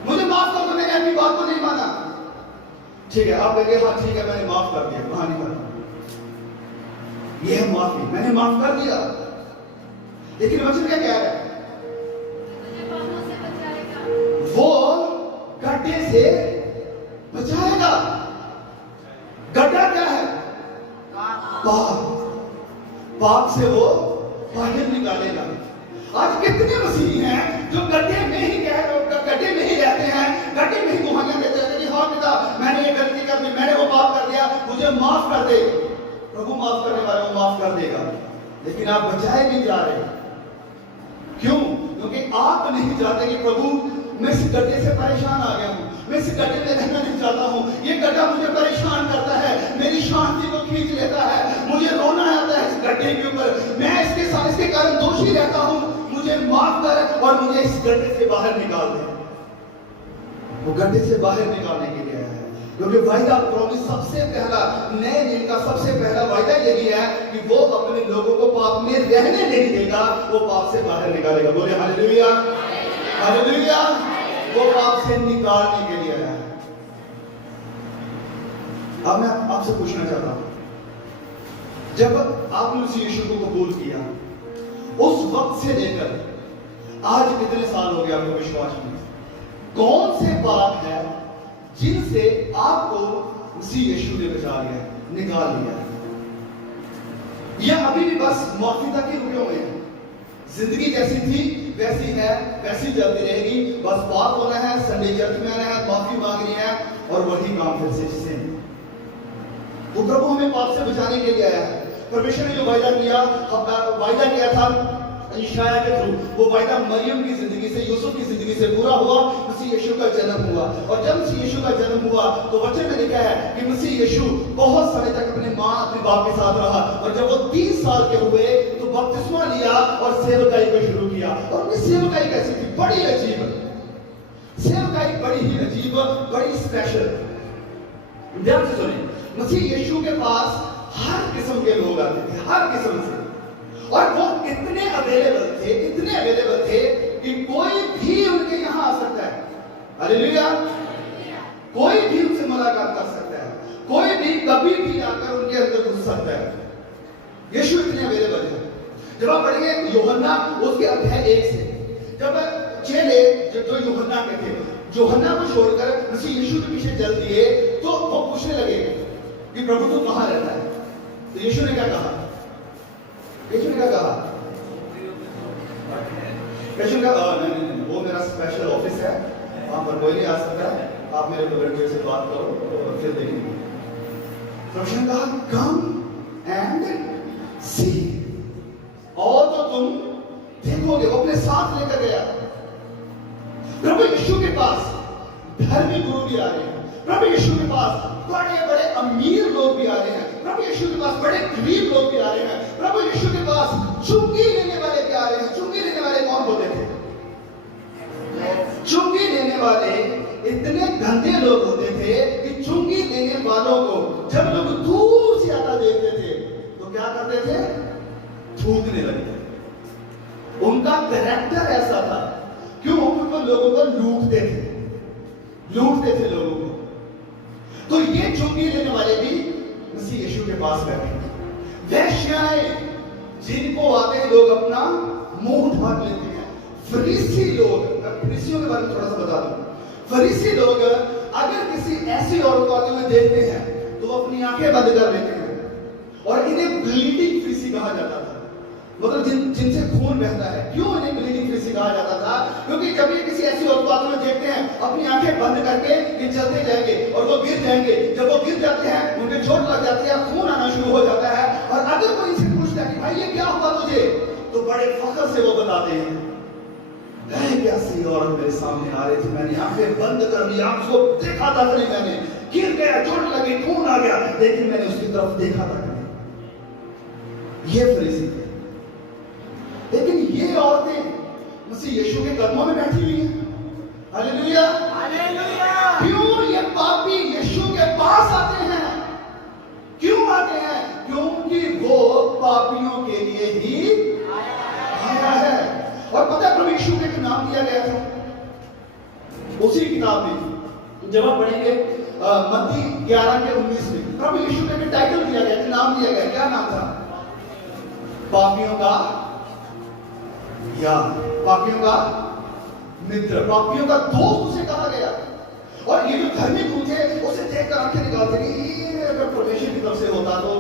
मुझे माफ करो, मैंने आपकी बात को नहीं माना। ठीक है, आप कहेंगे हाँ ठीक है मैंने माफ कर दिया, कहानी खत्म। यह है माफी, मैंने माफ कर दिया। लेकिन वचन क्या कह रहा है? वो गड्ढे से बचाएगा। गड्ढा क्या है? पाप से वो बाहर निकालेगा। आज कितने मसीही हैं जो गड्ढे में ही रहते हैं, गड्ढे में ही मुहानियां देते रहते हैं, हाँ पिता मैंने ये गलती कर दी, मैंने वो पाप कर दिया, मुझे माफ कर दे। प्रभु माफ करने वाले को माफ कर देगा, लेकिन आप बचाए नहीं जा रहे। क्यों? क्योंकि आप नहीं चाहते कि प्रभु मैं इस गड्ढे से परेशान आ गया हूं, मैं इस गड्ढे में रहना नहीं चाहता हूं, ये गड्ढा मुझे परेशान करता है, मेरी शांति को खींच लेता है, मुझे रोना आता है इस गड्ढे के ऊपर, मैं इसके कारण दोषी रहता हूं, मुझे माफ कर और मुझे इस गड्ढे से बाहर निकाल दे। वो गड्ढे से बाहर निकालने के लिए है, क्योंकि वायदा प्रॉमिस सबसे पहला, नए नियम का सबसे पहला वायदा यही है कि वो अपने लोगों को पाप में रहने नहीं देगा, वो पाप से बाहर निकालेगा। बोले हालेलुया, हालेलुया। वो पाप से निकालने के लिए है। अब मैं आपसे पूछना चाहता हूं, जब आपने उस यीशु को कबूल किया, उस वक्त से लेकर आज कितने साल हो गए आपको विश्वास में? कौन से पाप है जिनसे आपको उसी यीशु ने बचा लिया, निकाल लिया? या अभी भी बस माफी तक ही रुके हुए हैं? जिंदगी जैसी थी वैसी है, वैसी चलती रहेगी, बस पाप होना है, संडे चर्च में आना है, माफी मांगनी है और वही काम फिर से सेम। तो प्रभु हमें पाप से बचाने के लिए आया है। परमेश्वर ने जो वायदा किया था यशायाह के थ्रू, वो वायदा मरियम की जिंदगी से, यूसुफ की जिंदगी से पूरा हुआ। मसीह यीशु का जन्म हुआ, और जब मसीह यीशु का जन्म हुआ तो वचन में लिखा है कि मसीह यीशु बहुत समय तक अपने माँ अपने बाप के साथ रहा, और जब वो 30 साल के हुए तो बपतिस्मा लिया और सेवकाई को शुरू किया। और उनकी सेवकाई कैसी थी? बड़ी अजीब सेवकाई, बड़ी ही अजीब, बड़ी स्पेशल। ध्यान से सुनिए, मसीह यीशु के पास हर किस्म के लोग आते थे, हर किस्म से, और वो इतने अवेलेबल थे कि कोई भी उनके यहाँ आ सकता है। हालेलुया। कोई भी उनसे मुलाकात कर सकता है, कोई भी कभी भी आकर उनके अंदर घुस सकता है। यीशु इतने अवेलेबल है। जब आप पढ़ेंगे यूहन्ना उसके अध्याय 1 से, जब चेले जो यूहन्ना के थे, यूहन्ना को छोड़कर मसीह यीशु के पीछे चल दिए, तो वो पूछने लगे कि प्रभु तू कहाँ रहता है? तो यीशु ने क्या कहा? यीशु ने क्या कहा? यीशु ने कहा नहीं, वो मेरा स्पेशल ऑफिस है, वहां पर कोई नहीं आ सकता है, आप मेरे बगल से बात करो और फिर देखेंगे। प्रभु ने कहा कम एंड सी, और तो तुम देखोगे। वो अपने साथ लेकर गया। प्रभु यीशु के पास धर्मी गुरु भी आ रहे हैं, प्रभु यीशु के पास बड़े बड़े अमीर लोग भी आ रहे हैं, प्रभु यीशु के पास बड़े गरीब लोग भी आ रहे हैं, प्रभु यीशु के पास चुंगी लेने वाले भी आ रहे हैं। चुंगी लेने वाले कौन होते थे? चुंगी लेने वाले इतने गंदे लोग होते थे कि चुंगी लेने वालों को जब लोग दूर से आता देखते थे तो क्या करते थे? थूकने लगते। उनका कैरेक्टर ऐसा था, क्यों? क्योंकि वो लोगों को लूटते थे लोगों को। तो ये चुंगी लेने वाले भी मसीह यीशु के पास बैठे। वैश्याएं जिनको आते हैं लोग अपना मुंह ढांक लेते हैं। फरीसी लोग, फरीसियों के बारे में थोड़ा सा बता दूं। फरीसी लोग अगर किसी ऐसी औरत को आते हुए देखते हैं तो वो अपनी आंखें बंद कर लेते हैं, और इन्हें ब्लीडिंग फरीसी कहा जाता था। मतलब जिनसे खून बहता है। क्यों इन्हें ब्लीडिंग फरीसी कहा जाता था? क्योंकि जब ये किसी ऐसी औरत को आते हुए देखते हैं, अपनी आंखें बंद करके ये चलते जाएंगे और वो गिर जाएंगे। जब वो गिर जाते हैं, उनके चोट लग जाती है, खून आना शुरू हो जाता है, और अगर कोई इनसे पूछता है कि भाई ये क्या हुआ तुझे, तो बड़े फख्र से वो बताते हैं, कैसी औरत मेरे सामने आ रही थी, मैंने आंखें बंद कर ली, आंखों को देखा था नहीं, मैंने गिर गया, चोट लगी, खून आ गया, लेकिन मैंने उसकी तरफ देखा था नहीं। ये फरीसी थे। लेकिन ये औरतें मसीह यीशु के कदमों में बैठी हुई हैं। Hallelujah, hallelujah. क्यों ये पापी यीशु के पास आते हैं? क्यों आते हैं? क्योंकि वो पापियों के लिए ही आया है। और पता है प्रभु यीशु को एक नाम दिया गया था उसी किताब में, जब आप पढ़ेंगे मत्ती 11:19 में, प्रभु यीशु को एक टाइटल दिया गया था, नाम दिया गया। क्या नाम था? पापियों का यार, पापियों का मित्र, पापियों का दोस्त उसे कहा गया। और ये जो धर्मी गुरु थे उसे देखकर आंखें निकालते कि ये अगर परमेश्वर की तरफ से होता तो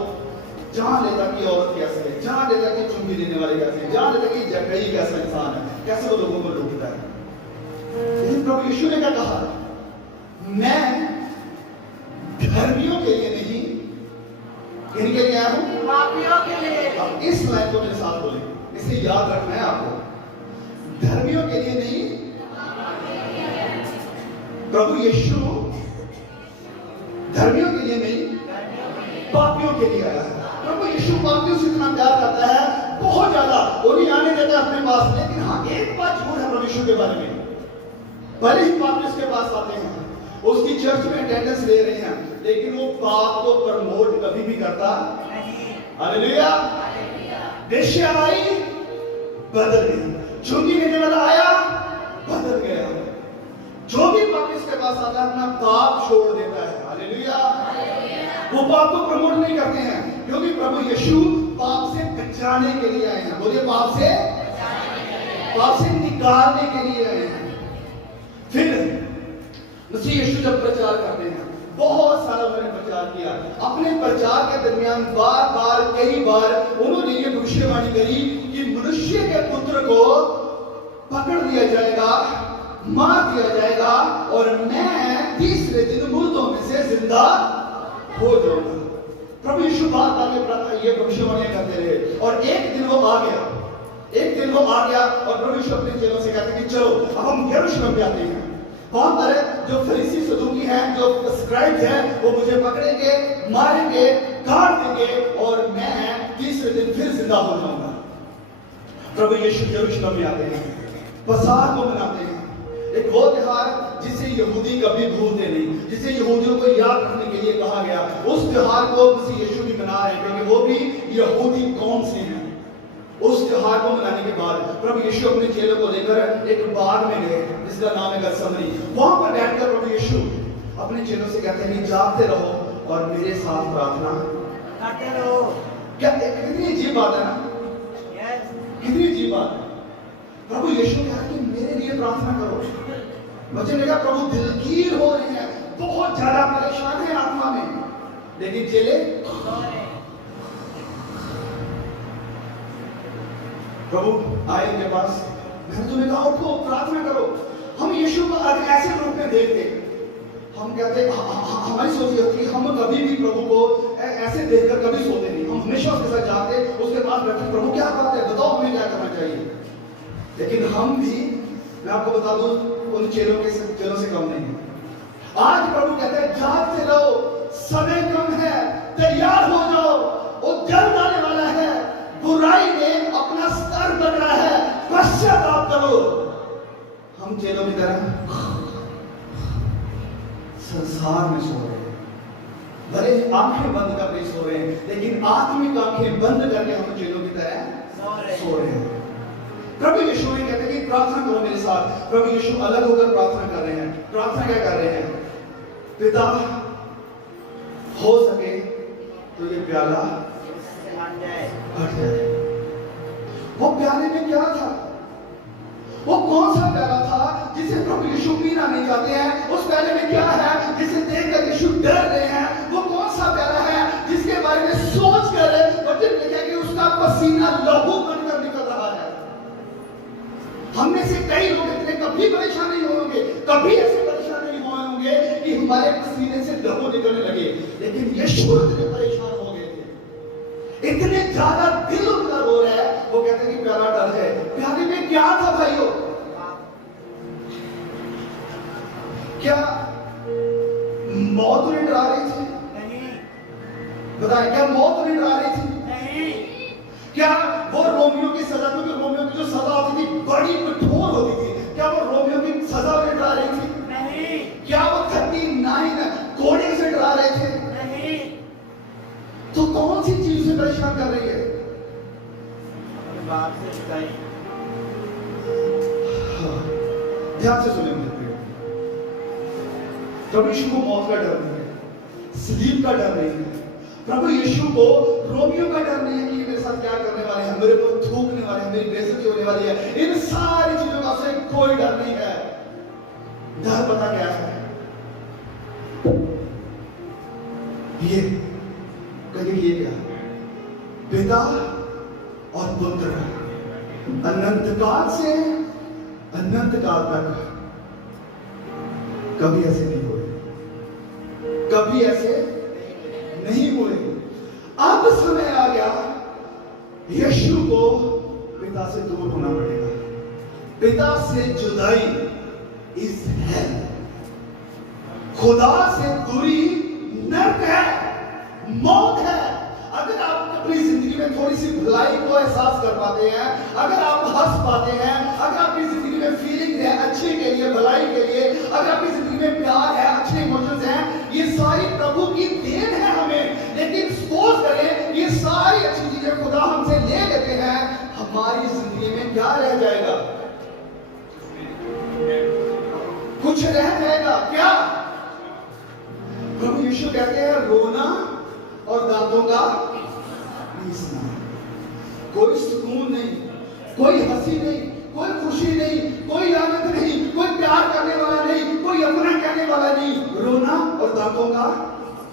जान लेता कि औरत कैसे है, जान लेता कि चुंगी लेने वाले कैसे हैं, जान लेता कि जक्कई कैसा इंसान है, कैसे वो लोगों को लूटता है। लेकिन प्रभु यीशु ने क्या कहा? मैं धर्मियों के लिए नहीं, किनके लिए आया हूं? पापियों के लिए। अब इस लाइन को मेरे साथ बोलें, इसे याद रखना है आपको। धर्मियों के लिए नहीं, प्रभु यीशु धर्मियों के लिए नहीं, पापियों के लिए आया है। प्रभु यीशु पापियों से इतना प्यार करता है, बहुत ज्यादा, वो नहीं आने देता अपने पास। लेकिन हाँ, एक बात जरूर है प्रभु यीशु के बारे में, भले ही पापी उसके पास आते हैं, उसकी चर्च में अटेंडेंस ले रहे हैं, लेकिन वो पाप को प्रमोट कभी भी करता नहीं। हालेलुया। वेश्या आई, बदल गई। चुंगी लेने वाला आया, बदल गया। जो भी पापी इसके पास आता है अपना पाप छोड़ देता है। हालेलुया। वो पाप को प्रमोट नहीं करते हैं, क्योंकि प्रभु यीशु पाप से बचाने के लिए आए हैं। बोलिए, पाप से निकालने के लिए आए हैं। फिर मसीह यीशु जब प्रचार करते हैं, बहुत सारा उन्होंने प्रचार किया। अपने प्रचार के दरमियान बार बार, कई बार उन्होंने ये भविष्यवाणी करी कि मनुष्य के पुत्र को पकड़ लिया जाएगा, मार दिया जाएगा, और मैं तीसरे दिन मुर्दों में से जिंदा हो जाऊंगा। प्रभु यीशु बात आगे ये भविष्यवाणियां करते रहे, और एक दिन वो आ गया। और प्रभु यीशु अपने चेलों से कहते हैं कि चलो अब हम यरूशलेम में आते हैं। वहां पर जो फरीसी सदूकी हैं, जो स्क्राइब्स हैं, वो मुझे पकड़ेंगे, मारेंगे, काट देंगे, और मैं तीसरे दिन फिर जिंदा हो जाऊंगा। प्रभु यीशु यरूशलेम में आते हैं, पसाह को मनाते हैं। एक वो त्योहार जिसे यहूदी कभी भूलते नहीं, जिसे यहूदियों को याद रखने के लिए कहा गया, उस त्योहार को मसीह यीशु भी मना रहे हैं, क्योंकि वो भी यहूदी कौम से हैं। उस त्योहार को मनाने के बाद प्रभु यीशु अपने चेलों को लेकर एक बाग में गए जिसका नाम है गतसमनी। वहां पर बैठकर प्रभु यीशु अपने चेलों से कहते हैं कि जागते रहो और मेरे साथ प्रार्थना करते रहो। क्या कितनी अजीब बात है ना, यस, कितनी अजीब बात है। प्रभु यीशु कहा कि मेरे लिए प्रार्थना करो। बच्चे ने कहा प्रभु दिलगीर हो रहे हैं, बहुत ज्यादा परेशान है आत्मा में, लेकिन चेले प्रभु आए उनके पास, मैंने तुम्हें कहा उठो प्रार्थना करो। हम यीशु को आज ऐसे रूप में देखते, हम कहते हमारी सोच ये होती है हम कभी भी प्रभु को ऐसे देखकर कभी सोते नहीं, हम हमेशा उसके साथ जाते, उसके पास बैठे, प्रभु क्या बात है बताओ हमें क्या करना चाहिए। लेकिन हम भी, मैं आपको बता दूं, उन चेलों से कम नहीं है। आज प्रभु कहते हैं जागते रहो, समय कम है, तैयार हो जाओ, वो जल्द आने वाला है, बुराई ने अपना स्तर पकड़ा है, पश्चाताप करो। हम चेलों की तरह संसार में सो रहे हैं, भले आंखें बंद करके सो रहे हैं, लेकिन आत्मिक आंखें बंद करके हम चेलों की तरह सो रहे हैं। प्रभु यीशु ने कहते हैं कि प्रार्थना करो मेरे साथ। प्रभु यीशु अलग होकर प्रार्थना कर रहे हैं। प्रार्थना क्या कर रहे हैं? पिता हो सके तो ये प्याला हट जाए। वो प्याले में क्या था? वो कौन सा प्याला था जिसे प्रभु यीशु पीना नहीं चाहते हैं? उस प्याले में क्या है जिसे देखकर यीशु डर रहे हैं? वो कौन सा प्याला है जिसके बारे में सोच कर वचन लिखा है कि उसका पसीना लहू बनकर निकल रहा है? हमने से कई लोग इतने कभी परेशान नहीं होंगे, कभी ऐसे परेशान नहीं होंगे कि हमारे पसीने से लहू निकलने लगे, लेकिन यीशु इतने परेशान हो गए थे, इतने ज्यादा दिल उनका रो रहा है। वो कहते हैं कि प्याला डर है। प्याले में क्या था भाइयों? क्या मौत उन्हें डरा रही थी? नहीं। बताएं, क्या मौत उन्हें डरा रही थी? नहीं। क्या वो रोमियो की सजा, क्योंकि रोमियो की जो सजा होती थी बड़ी कठोर होती थी, क्या वो रोमियो की सजा उन्हें डरा रही थी? नहीं। क्या वो 39 कोड़े से डरा रहे थे? नहीं। तो कौन सी चीज से परेशान कर रही है? अपने बाप से जुदाई। ध्यान से सुने मुझे। प्रभु यीशु को मौत का डर नहीं है, सलीब का डर नहीं है। प्रभु यीशु को रोमियो का डर नहीं है कि मेरे साथ क्या करने वाले हैं, मेरे को थूकने वाले हैं, मेरी बेइज्जती होने वाली है। इन सारी चीजों का उसे कोई डर नहीं है। डर पता क्या है? ये कहिए ये क्या? पिता और पुत्र अनंत काल से अनंत काल तक कभी ऐसे नहीं हुए, कभी ऐसे नहीं हुए। अब समय आ गया यीशु को पिता से दूर होना पड़ेगा। पिता से जुदाई इज हेल, खुदा से दूरी नरक है, मौत है। अगर आप अपनी जिंदगी में थोड़ी सी भलाई को एहसास कर पाते हैं, अगर आप हंस पाते हैं, अगर आपकी जिंदगी में फीलिंग है अच्छे के लिए, भलाई के लिए, अगर आपकी जिंदगी में प्यार है, अच्छे इमोशंस हैं, ये सारी प्रभु की देन है हमें। लेकिन सपोज करें ये सारी अच्छी चीजें खुदा हमसे ले लेते हैं, हमारी जिंदगी में क्या रह जाएगा? कुछ रह जाएगा क्या? प्रभु यीशु कहते हैं रोना और दांतों का पीसना। कोई सुकून नहीं, कोई हंसी नहीं, कोई खुशी नहीं, कोई आनंद नहीं, कोई प्यार करने वाला नहीं, कोई अपना कहने वाला नहीं। रोना और दांतों का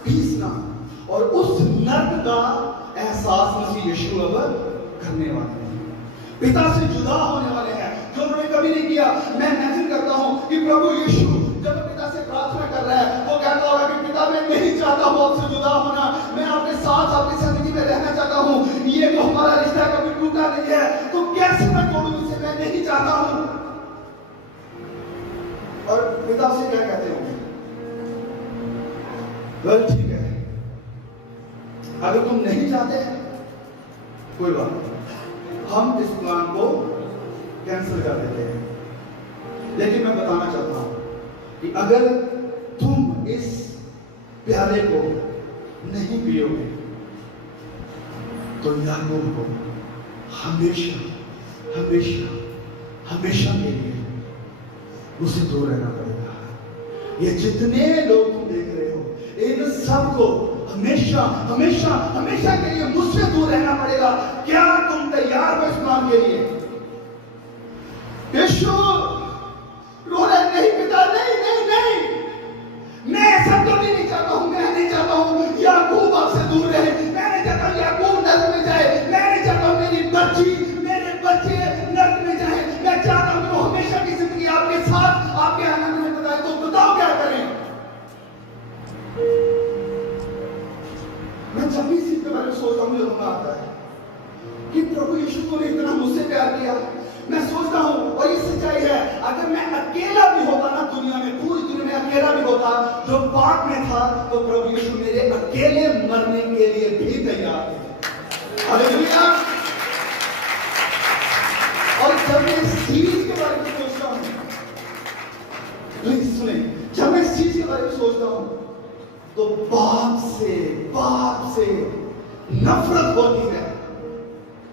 पीसना, और उस नर्क का एहसास मसीह यीशु अब करने वाले हैं। पिता से जुदा होने वाले हैं जो उन्होंने कभी नहीं किया। मैं इमेजिन करता हूं कि प्रभु यीशु जब पिता से प्रार्थना कर रहा है, वो कहता होगा कि पिता मैं नहीं चाहता हूं आपसे जुदा होना, मैं आपके साथ आपकी जिंदगी में रहना चाहता हूं। ये जो हमारा रिश्ता कभी टूटा नहीं है, तो कैसे मैं तोड़ूं इसे? मैं नहीं चाहता हूं। और पिता से क्या कहते होंगे? वेल ठीक है, अगर तुम नहीं चाहते कोई बात नहीं, हम इस प्लान को कैंसिल कर देते हैं। लेकिन मैं बताना चाहता हूं कि अगर तुम इस प्याले को नहीं पियोगे तो याकूब को हमेशा हमेशा हमेशा के लिए उसे दूर रहना पड़ेगा। ये जितने लोग तुम देख रहे हो इन सबको हमेशा हमेशा हमेशा के लिए मुझसे दूर रहना पड़ेगा। क्या तुम तैयार हो इस प्लान के लिए? यीशु रो रहे, नहीं पिता, नहीं नहीं नहीं, मैं ऐसा कभी नहीं चाहता हूं। मैं नहीं चाहता हूं याकूब आपसे दूर रहे, मैं नहीं चाहता हूं याकूब नर्क में जाए, मैं नहीं चाहता हूं मेरी मेरे बच्चे नर्क में जाए। मैं चाहता हूं कि वो हमेशा की जिंदगी आपके साथ आपके आनंद में बताए। तो बताओ क्या करें? मैं जब भी इसी के बारे में सोचता हूं, मुझे रोना आता है कि प्रभु यीशु को ने इतना मुझसे प्यार किया। मैं सोचता हूं, और ये सच्चाई है, अगर मैं अकेला भी होता ना दुनिया में, पूरी दुनिया में अकेला भी होता जो पाप में था, तो प्रभु यीशु मेरे अकेले मरने के लिए भी तैयार थे। हालेलुया। और जब मैं इस चीज के बारे में सोचता हूं, प्लीज सुने, जब मैं इस चीज के बारे में सोचता हूं तो पाप से नफरत होती है,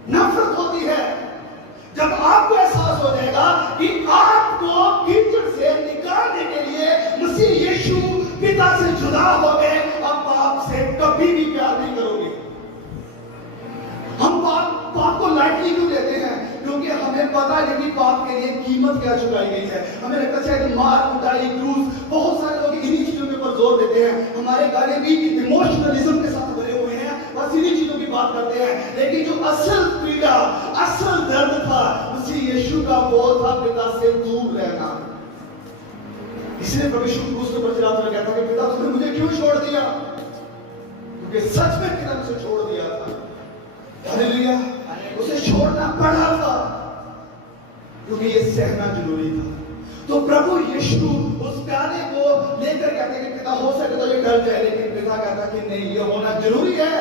नफरत होती है। जब आपको एहसास हो जाएगा कि आपको कीचड़ से निकालने के लिए मसीह यीशु पिता से जुदा हो गए, अब पाप से कभी भी प्यार नहीं करोगे। हम पाप को लाइटली क्यों लेते हैं? क्योंकि हमें पता है कि पाप के लिए कीमत क्या चुकाई गई है। हमें लगता है कि मार कुटाई क्रूस, बहुत सारे लोग इन्हीं चीजों के ऊपर जोर देते हैं। हमारे गाने भी इमोशनलिज्म के साथ भरे हुए हैं, बस इन्हीं चीजों की बात करते हैं। लेकिन जो असल पीड़ा, असल दर्द था मसीह यीशु का, वो था पिता से दूर रहना। इसलिए प्रभु यीशु क्रूस के ऊपर चढ़ाते हुए कहता कि पिता तुमने मुझे क्यों छोड़ दिया? क्योंकि सच में पिता मुझे छोड़ दिया था। हालेलुया। उसे छोड़ना पड़ा था क्योंकि ये सहना जरूरी था। तो प्रभु यीशु उस प्याले को लेकर कहते कि पिता हो सके तो ये डर जाए, लेकिन पिता कहता कि नहीं, ये होना जरूरी है,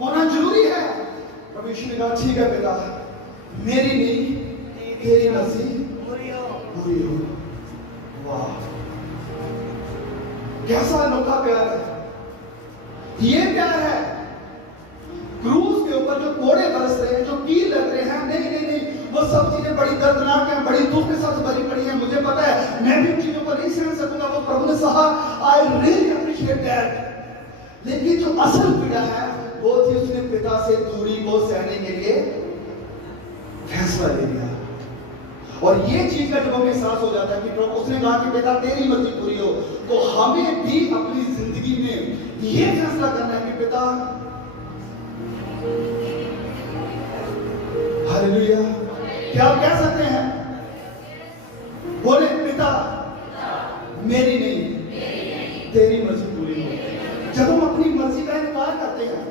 होना जरूरी है। प्रभु यीशु ने कहा ठीक है पिता, मेरी नहीं तेरी मर्जी पूरी हो। वाह, कैसा अनोखा प्यार है ये! प्यार है क्रूस के ऊपर जो कोड़े बरस रहे हैं, जो कील लग रहे हैं, नहीं नहीं नहीं, वो सब चीजें बड़ी दर्दनाक हैं, बड़ी दुख के साथ भरी पड़ी हैं। मुझे पता है मैं भी चीजों को नहीं सहन सकूंगा, वो प्रभु ने सहा। I really appreciate that. लेकिन जो असल पीड़ा है वो थी उसने पिता से दूरी को सहने के लिए फैसला ले लिया। और ये चीज का जब हमें एहसास हो जाता है कि प्रभु उसने कहा कि बेटा तेरी मर्जी पूरी हो, तो हमें भी अपनी जिंदगी में ये फैसला करना है कि पिता, हालेलुया, क्या आप कह सकते हैं? बोले पिता मेरी नहीं तेरी मर्जी पूरी हो। जब हम अपनी मर्जी का इनकार करते हैं,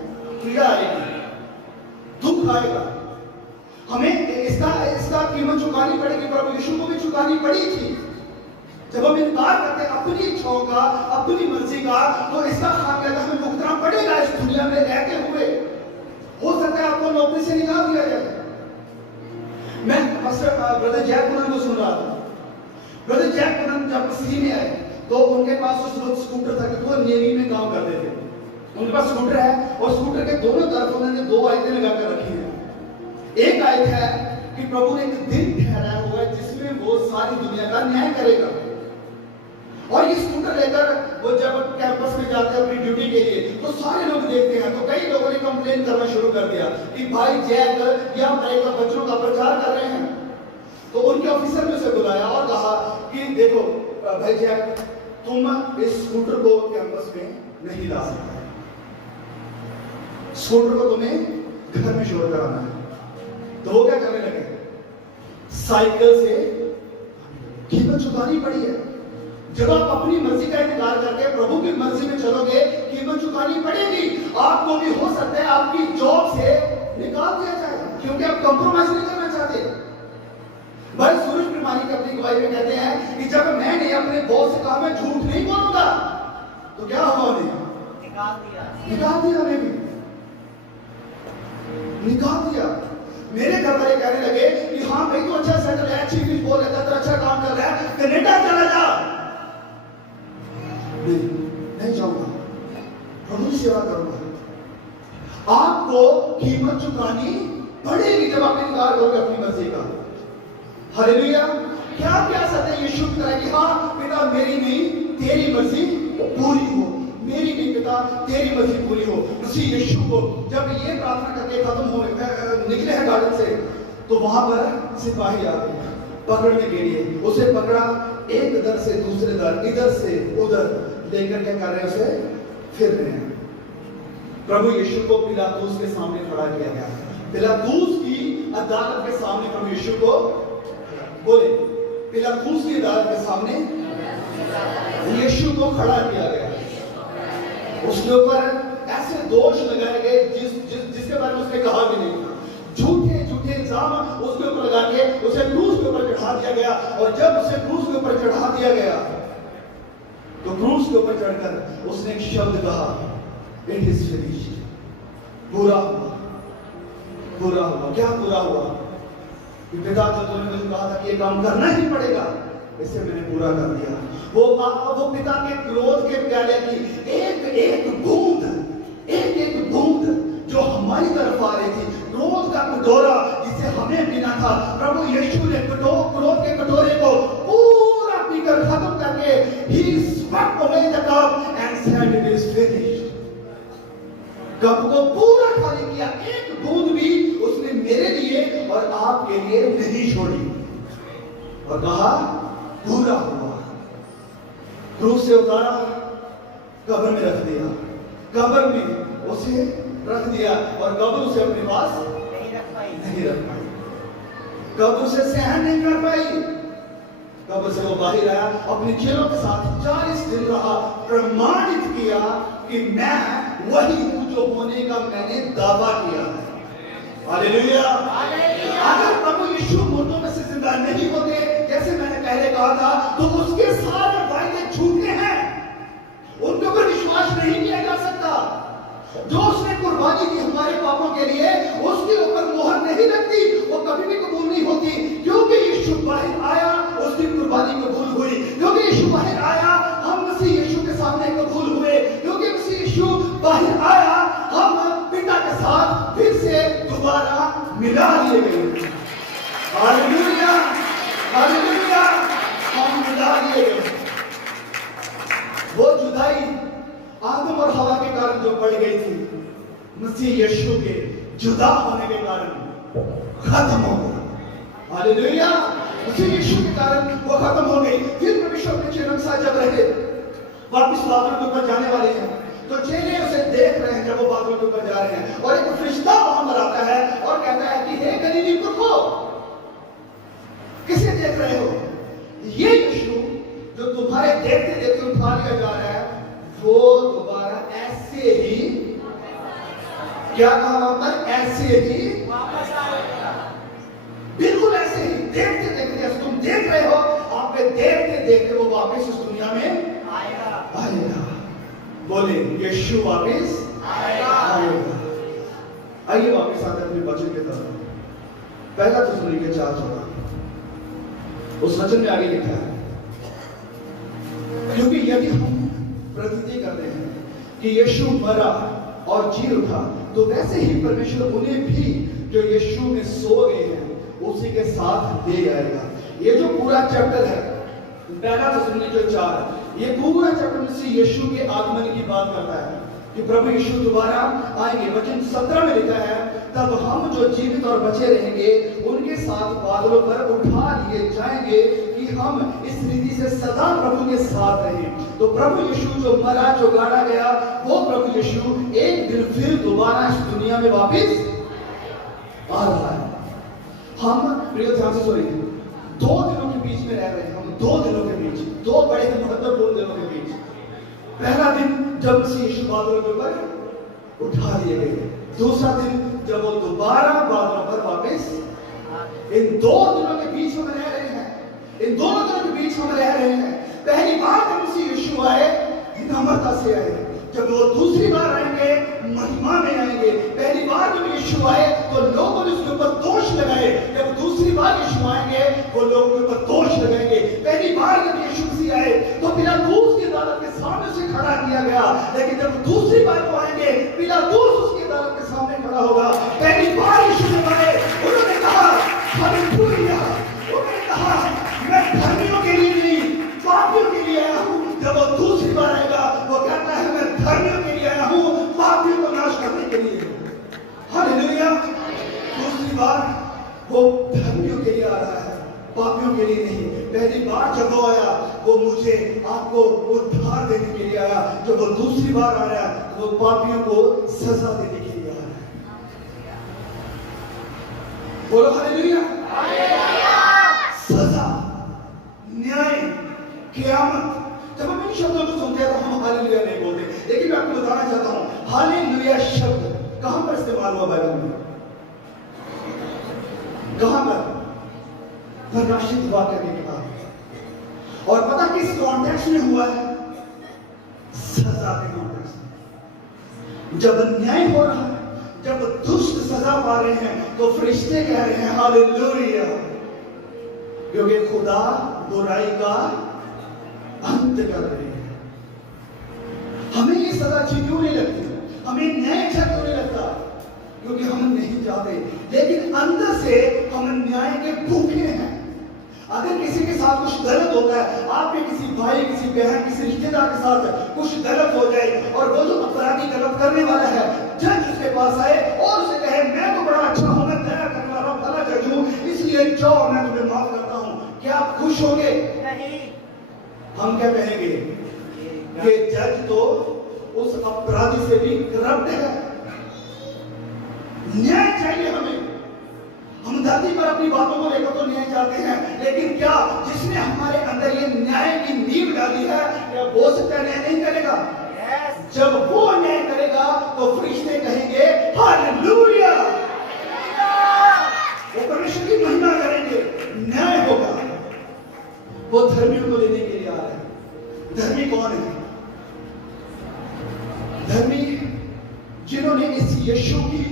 पीड़ा आएगी, दुख आएगा, हमें इसका कीमत चुकानी पड़ेगी। प्रभु यीशु को भी चुकानी पड़ी थी। जब हम इनकार करते हैं अपनी इच्छाओं का, अपनी मर्जी का, तो इसका खामियाजा हमें भुगतना पड़ेगा इस दुनिया में रहते हुए। हो सकता है आपको नौकरी से निकाल दिया जाए। मैं ब्रदर जैक पुनन को सुन रहा था। ब्रदर जैक पुनन जब मसीह में आए तो उनके पास उस वक्त स्कूटर था, क्योंकि वो नेवी में काम करते थे। उनके पास स्कूटर है और स्कूटर के दोनों तरफ उन्होंने 2 आयतें लगाकर रखी हैं। एक आयत है कि प्रभु ने एक दिन ठहराया हुआ है जिसमें वो सारी दुनिया का न्याय करेगा। और ये स्कूटर लेकर वो जब कैंपस में जाते हैं अपनी ड्यूटी के लिए, तो सारे लोग देखते हैं। तो कई लोगों ने कंप्लेन करना शुरू कर दिया कि भाई जैक या भाई का बच्चों का प्रचार कर रहे हैं। तो उनके ऑफिसर ने उसे बुलाया और कहा कि देखो भाई जैक, तुम इस स्कूटर को कैंपस में नहीं ला सकते, स्कूटर को तुम्हें घर में शोर कराना है। तो वो क्या करने लगे? साइकिल से कीमत चुकानी पड़ी है। जब आप अपनी मर्जी का इनकार करके प्रभु की मर्जी में चलोगे, कीमत चुकानी पड़ेगी। आपको भी हो सकता है आपकी जॉब से निकाल दिया जाए, क्योंकि आप कंप्रोमाइज नहीं करना चाहते। भाई सूरज प्रमाणिक अपनी गवाही में कहते हैं कि जब मैंने अपने बॉस से कहा मैं झूठ नहीं बोलूंगा, तो क्या हुआ? उन्हें निकाल दिया, हमें भी निकाल दिया। मेरे घर वाले कहने लगे कि हाँ भाई तो अच्छा सेटल है, अच्छी फीस बोल रहा है, अच्छा काम कर रहा है, कनाडा चला जा। नहीं जाऊंगा, प्रभु की सेवा करूंगा। आपको कीमत चुकानी पड़ेगी जब आप इनकार करोगे अपनी मर्जी का। हालेलुया। क्या क्या सत्य यीशु की तरह कि हाँ पिता मेरी नहीं तेरी मर्जी पूरी हो, मेरी नहीं पिता तेरी मर्जी पूरी हो। मसीह यीशु को जब ये प्रार्थना करके खत्म हो निकले हैं गार्डन से, तो वहां पर सिपाही आ गए पकड़ने के लिए। उसे पकड़ा, एक दर से दूसरे दर, इधर से उधर लेकर क्या कर रहे हैं, उसे फिर रहे हैं। प्रभु यीशु को पिलातूस के सामने खड़ा किया गया। पिलातूस की अदालत के सामने प्रभु यीशु को बोले, पिलातूस की अदालत के सामने यीशु को खड़ा किया गया। उसके ऊपर ऐसे दोष लगाए गए जिसके बारे में उसने कहा भी नहीं था। झूठे झूठे इल्जाम उसके ऊपर लगा के उसे क्रूस के ऊपर चढ़ा दिया गया। और जब उसे क्रूस के ऊपर चढ़ा दिया गया तो क्रूस के ऊपर चढ़कर उसने एक शब्द कहा, इट इज फिनिश्ड। पूरा हुआ, पूरा हुआ। क्या पूरा हुआ? कि पिता जब तुमने मुझे कहा था कि ये काम करना ही पड़ेगा, इसे मैंने पूरा कर दिया। वो पिता के क्रोध के प्याले की एक एक बूंद, एक एक बूंद जो हमारी तरफ आ रही थी, क्रोध का कटोरा जिसे हमें पीना था, प्रभु यीशु ने क्रोध के कटोरे को पूरा पीकर खत्म करके he swept away the cup and said it is finished। Cup को पूरा खाली किया, एक बूंद भी उसने मेरे लिए और आपके लिए नहीं छोड़ी, और कहा पूरा हुआ। क्रूस से उतारा, कब्र में रख दिया, कब्र में उसे रख दिया, और कब्र उसे अपने पास नहीं रख पाई। कब्र उसे सहन नहीं कर पाई। कब्र से वो बाहर आया, अपने चेलों के साथ 40 दिन रहा, प्रमाणित किया कि मैं वही हूं जो होने का मैंने दावा किया है। हालेलुया। अगर प्रभु यीशु मुर्दों में से जिंदा नहीं होते, जैसे मैंने पहले कहा था, तो उसके सारे वायदे झूठे हैं, उन पर विश्वास नहीं किया जा सकता। जो उसने कुर्बानी दी हमारे पापों के लिए, उसके ऊपर मोहर नहीं लगती, वो कभी भी कबूल नहीं होती। क्योंकि यीशु बाहर आया, उसकी कुर्बानी कबूल हुई। क्योंकि यीशु बाहर आया, हम मसीह यीशु के सामने कबूल हुए। क्योंकि मसीह यीशु बाहर आया, हम पिता के साथ फिर से दोबारा मिला लिए गए। हालेलुया, हालेलुया, हम मिला लिए गए। वो जुदाई आदम और हवा के कारण जो बढ़ गई थी, मसीह यीशु के जुदा होने के कारण खत्म हो गई। हालेलुया। मसीह यीशु के कारण वो खत्म हो गई। फिर परमेश्वर अपने चेलों के साथ जब रहे, वापस बादल के ऊपर जाने वाले हैं, तो चेले उसे देख रहे हैं जब वो बादल के ऊपर जा रहे हैं, और एक फरिश्ता वहां पर आता है और कहता है कि हे गलीली पुरखों, किसे देख रहे हो? ये यीशु जो तुम्हारे देखते देखते उठा लिया जा रहा है, वो दोबारा ऐसे ही, क्या कहा वहां पर, ऐसे ही वापस आएगा। बिल्कुल ऐसे ही, देखते देखते, जैसे तुम देख रहे हो, आप पे देखते देखते वो वापस इस दुनिया में आएगा। बोले, यीशु वापस आएगा। आइए वापस आते अपने वचन के तरफ। पहला थिस्सलुनीके 4:14, उस वचन में आगे लिखा है, क्योंकि यदि हम प्रतीति करते हैं कि यीशु मरा और जी उठा, तो वैसे ही परमेश्वर उन्हें भी जो यीशु में सो गए हैं उसी के साथ ले आएगा। ये जो पूरा चैप्टर है, पहला थिस्सलुनीके 4, ये पूरा चैप्टर मसीह यीशु के आगमन की बात करता है कि प्रभु यीशु दोबारा आएंगे। वचन 17 में लिखा है, तब हम जो जीवित और बचे रहेंगे उनके साथ बादलों पर उठा लिए जाएंगे कि हम इस रीति से सदा प्रभु के साथ रहें। तो प्रभु यीशु जो मरा, जो गाड़ा गया, वो प्रभु यीशु एक दिन फिर दोबारा इस दुनिया में वापस आ रहा है। हम प्रिय ध्यान से सुनिए, 2 दिनों के बीच में रह रहे हैं हम, 2 दिनों के बीच, 2 बड़े महत्वपूर्ण दिनों के बीच। पहला दिन जब मसीह यीशु बादलों के ऊपर उठा लिए गए, दूसरा दिन जब वो दोबारा बादलों पर वापस। इन 2 दिनों के बीच हम रह रहे हैं, इन दोनों दिनों के बीच हम रह रहे हैं। पहली बार जब मसीह यीशु आए, नम्रता से आए। जब वो दूसरी बार आएंगे, महिमा में आएंगे। पहली बार जब यीशु आए तो लोगों ने उसके ऊपर दोष के लिए नहीं, पहली बार जब वो आया वो मुझे आपको उद्धार देने के लिए आया। जब वो दूसरी बार आ रहा है वो पापियों को सजा देने के लिए आ रहा है। बोलो हालेलुया। सजा, न्याय, क़यामत। जब हम इन शब्दों को सुनते हैं तो हम हालेलुया नहीं बोलते, लेकिन मैं आपको बताना चाहता हूं हालेलुया शब्द कहां पर इस्तेमाल हुआ बाइबल में? कहां पर? प्रकाशित वाक्य की किताब। और पता किस कॉन्टेक्स्ट में हुआ है? सजा के कॉन्टेक्स्ट में। जब न्याय हो रहा है, जब दुष्ट सजा पा रहे हैं तो फरिश्ते कह रहे हैं हालेलुया, क्योंकि खुदा बुराई का अंत कर रहे हैं। हमें ये सजा अच्छी क्यों नहीं लगती? हमें न्याय अच्छा क्यों नहीं लगता? क्योंकि हम नहीं चाहते, लेकिन अंदर से हम न्याय के भूखे हैं। अगर किसी के साथ कुछ गलत होता है, आपके किसी भाई, किसी बहन, किसी रिश्तेदार के साथ कुछ गलत हो जाए और वो जो अपराधी गलत करने वाला है, जज उसके पास आए और उसे कहे मैं तो बड़ा अच्छा हूं, मैं दया करने वाला हूं, भला जज हूं, इसलिए जाओ मैं तुम्हें माफ करता हूं, क्या आप खुश होंगे? नहीं। हम क्या कहेंगे? ये जज तो उस अपराधी से भी करप्ट है। न्याय चाहिए हमें। हम धरती पर अपनी बातों को लेकर तो न्याय चाहते हैं, लेकिन क्या जिसने हमारे अंदर ये न्याय की नींव डाली है, क्या वो सच्चा न्याय नहीं करेगा? जब वो न्याय करेगा तो फरिश्ते कहेंगे हालेलुया, वो परमेश्वर की महिमा करेंगे, न्याय होगा। वो धर्मियों को लेने के लिए आ रहे हैं। धर्मी कौन है? धर्मी जिन्होंने इस यीशु की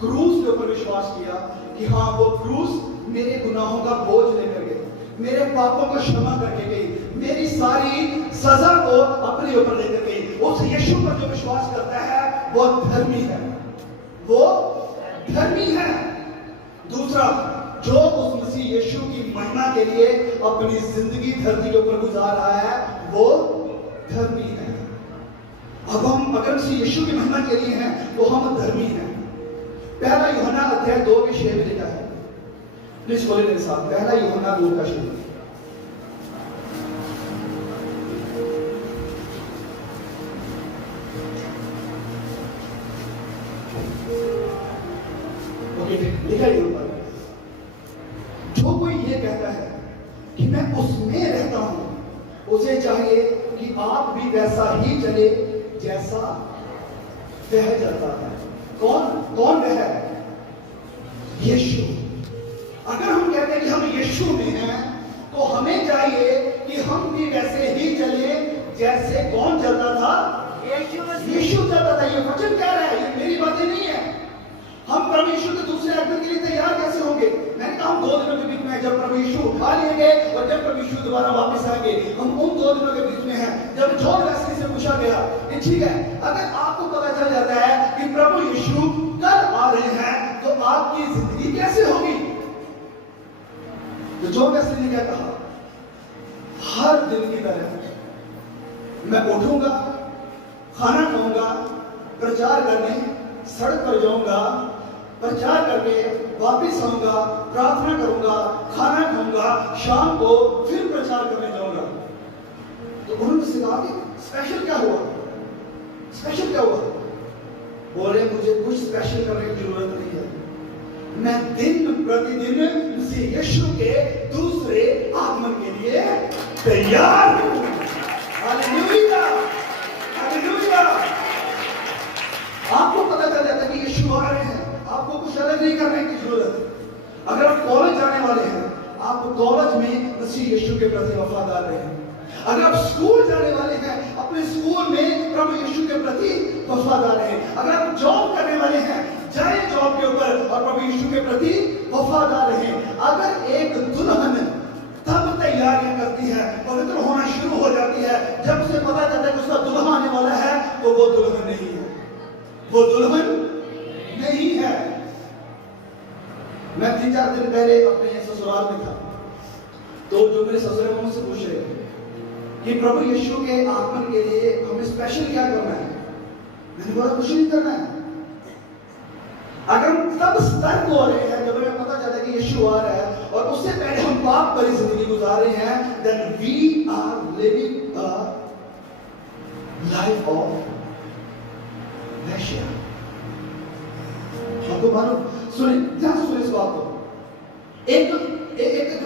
क्रूस के ऊपर विश्वास किया कि हाँ वो क्रूस मेरे गुनाहों का बोझ लेकर गई, मेरे पापों को क्षमा करके गई, मेरी सारी सजा को अपने ऊपर लेकर गई। उस यीशु पर जो विश्वास करता है वो धर्मी है, वो धर्मी है। दूसरा, जो उस मसीह यीशु की महिमा के लिए अपनी जिंदगी धरती के ऊपर गुजार रहा है वो धर्मी है। अब हम अगर मसीह यीशु की महिमा के लिए हैं तो हम धर्मी हैं। पहला यूहन्ना अध्याय 2 के 6 में लिखा है, प्लीज बोले मेरे साथ, पहला यूहन्ना 2 का 6। ओके, लिखा है ऊपर, जो कोई ये कहता है कि मैं उसमें रहता हूं, उसे चाहिए कि आप भी वैसा ही चले जैसा वह चलता है। कौन वह है? यीशु। अगर हम कहते हैं कि हम यीशु में हैं तो हमें चाहिए कि हम भी वैसे ही चले जैसे कौन चलता था? यीशु चलता था। ये वचन कह रहा है, ये मेरी बातें नहीं है। हम प्रभु यीशु के दूसरे आगमन के लिए तैयार कैसे होंगे? मैंने कहा हम 2 दिनों के बीच में, जब प्रभु यीशु उठा लिए गए और जब प्रभु यीशु दोबारा वापस आएंगे, हम उन 2 दिनों के बीच में हैं। जब जॉन वेस्ली से पूछा गया कि ठीक है, अगर आपको पता चल जाता है कि प्रभु यीशु कल आ रहे हैं तो आपकी जिंदगी कैसे होगी? तो जॉन वेस्ली ने क्या कहा? हर दिन की तरह मैं उठूंगा, खाना खाऊंगा, प्रचार करने सड़क पर जाऊंगा, प्रचार करके वापस आऊंगा, प्रार्थना करूंगा, खाना खाऊंगा, शाम को फिर प्रचार करने जाऊंगा। तो उन्होंने कहा कि स्पेशल क्या हुआ? स्पेशल क्या हुआ? बोले मुझे कुछ स्पेशल करने की जरूरत नहीं है, मैं दिन प्रतिदिन मसीह यीशु के दूसरे आगमन के लिए तैयार हूं। Hallelujah, hallelujah. आपको पता चल जाता है कि यीशु आ रहे हैं, आपको कुछ अलग नहीं करने की जरूरत। अगर आप कॉलेज जाने वाले हैं, आप कॉलेज में मसीह यीशु के प्रति वफादार रहें। अगर आप स्कूल जाने वाले हैं, अपने स्कूल में प्रभु यीशु के प्रति वफादार रहें। अगर आप जॉब करने वाले हैं, जाए जॉब के ऊपर और प्रभु यीशु के प्रति वफादार रहें। अगर एक दुल्हन तब तैयारियां करती है, पवित्र होना शुरू हो जाती है जब उसे पता चलता है कि उसका दुल्हा आने वाला है, तो वो दुल्हन नहीं है, वो दुल्हन नहीं है। मैं 3-4 दिन पहले अपने ससुराल में था, तो जो मेरे ससुर मुझसे पूछ रहे थे कि प्रभु यीशु के आगमन के लिए हमें स्पेशल क्या करना है? मैंने बोला कुछ नहीं करना है। अगर हम तब सतर्क हो रहे हैं जब हमें पता चलता है कि यीशु आ रहा है और उससे पहले हम पाप भरी जिंदगी गुजार रहे हैं, then we are living a life of pleasure। आपको मालूम, सुनिए, ध्यान सुनिए इस बात को। एक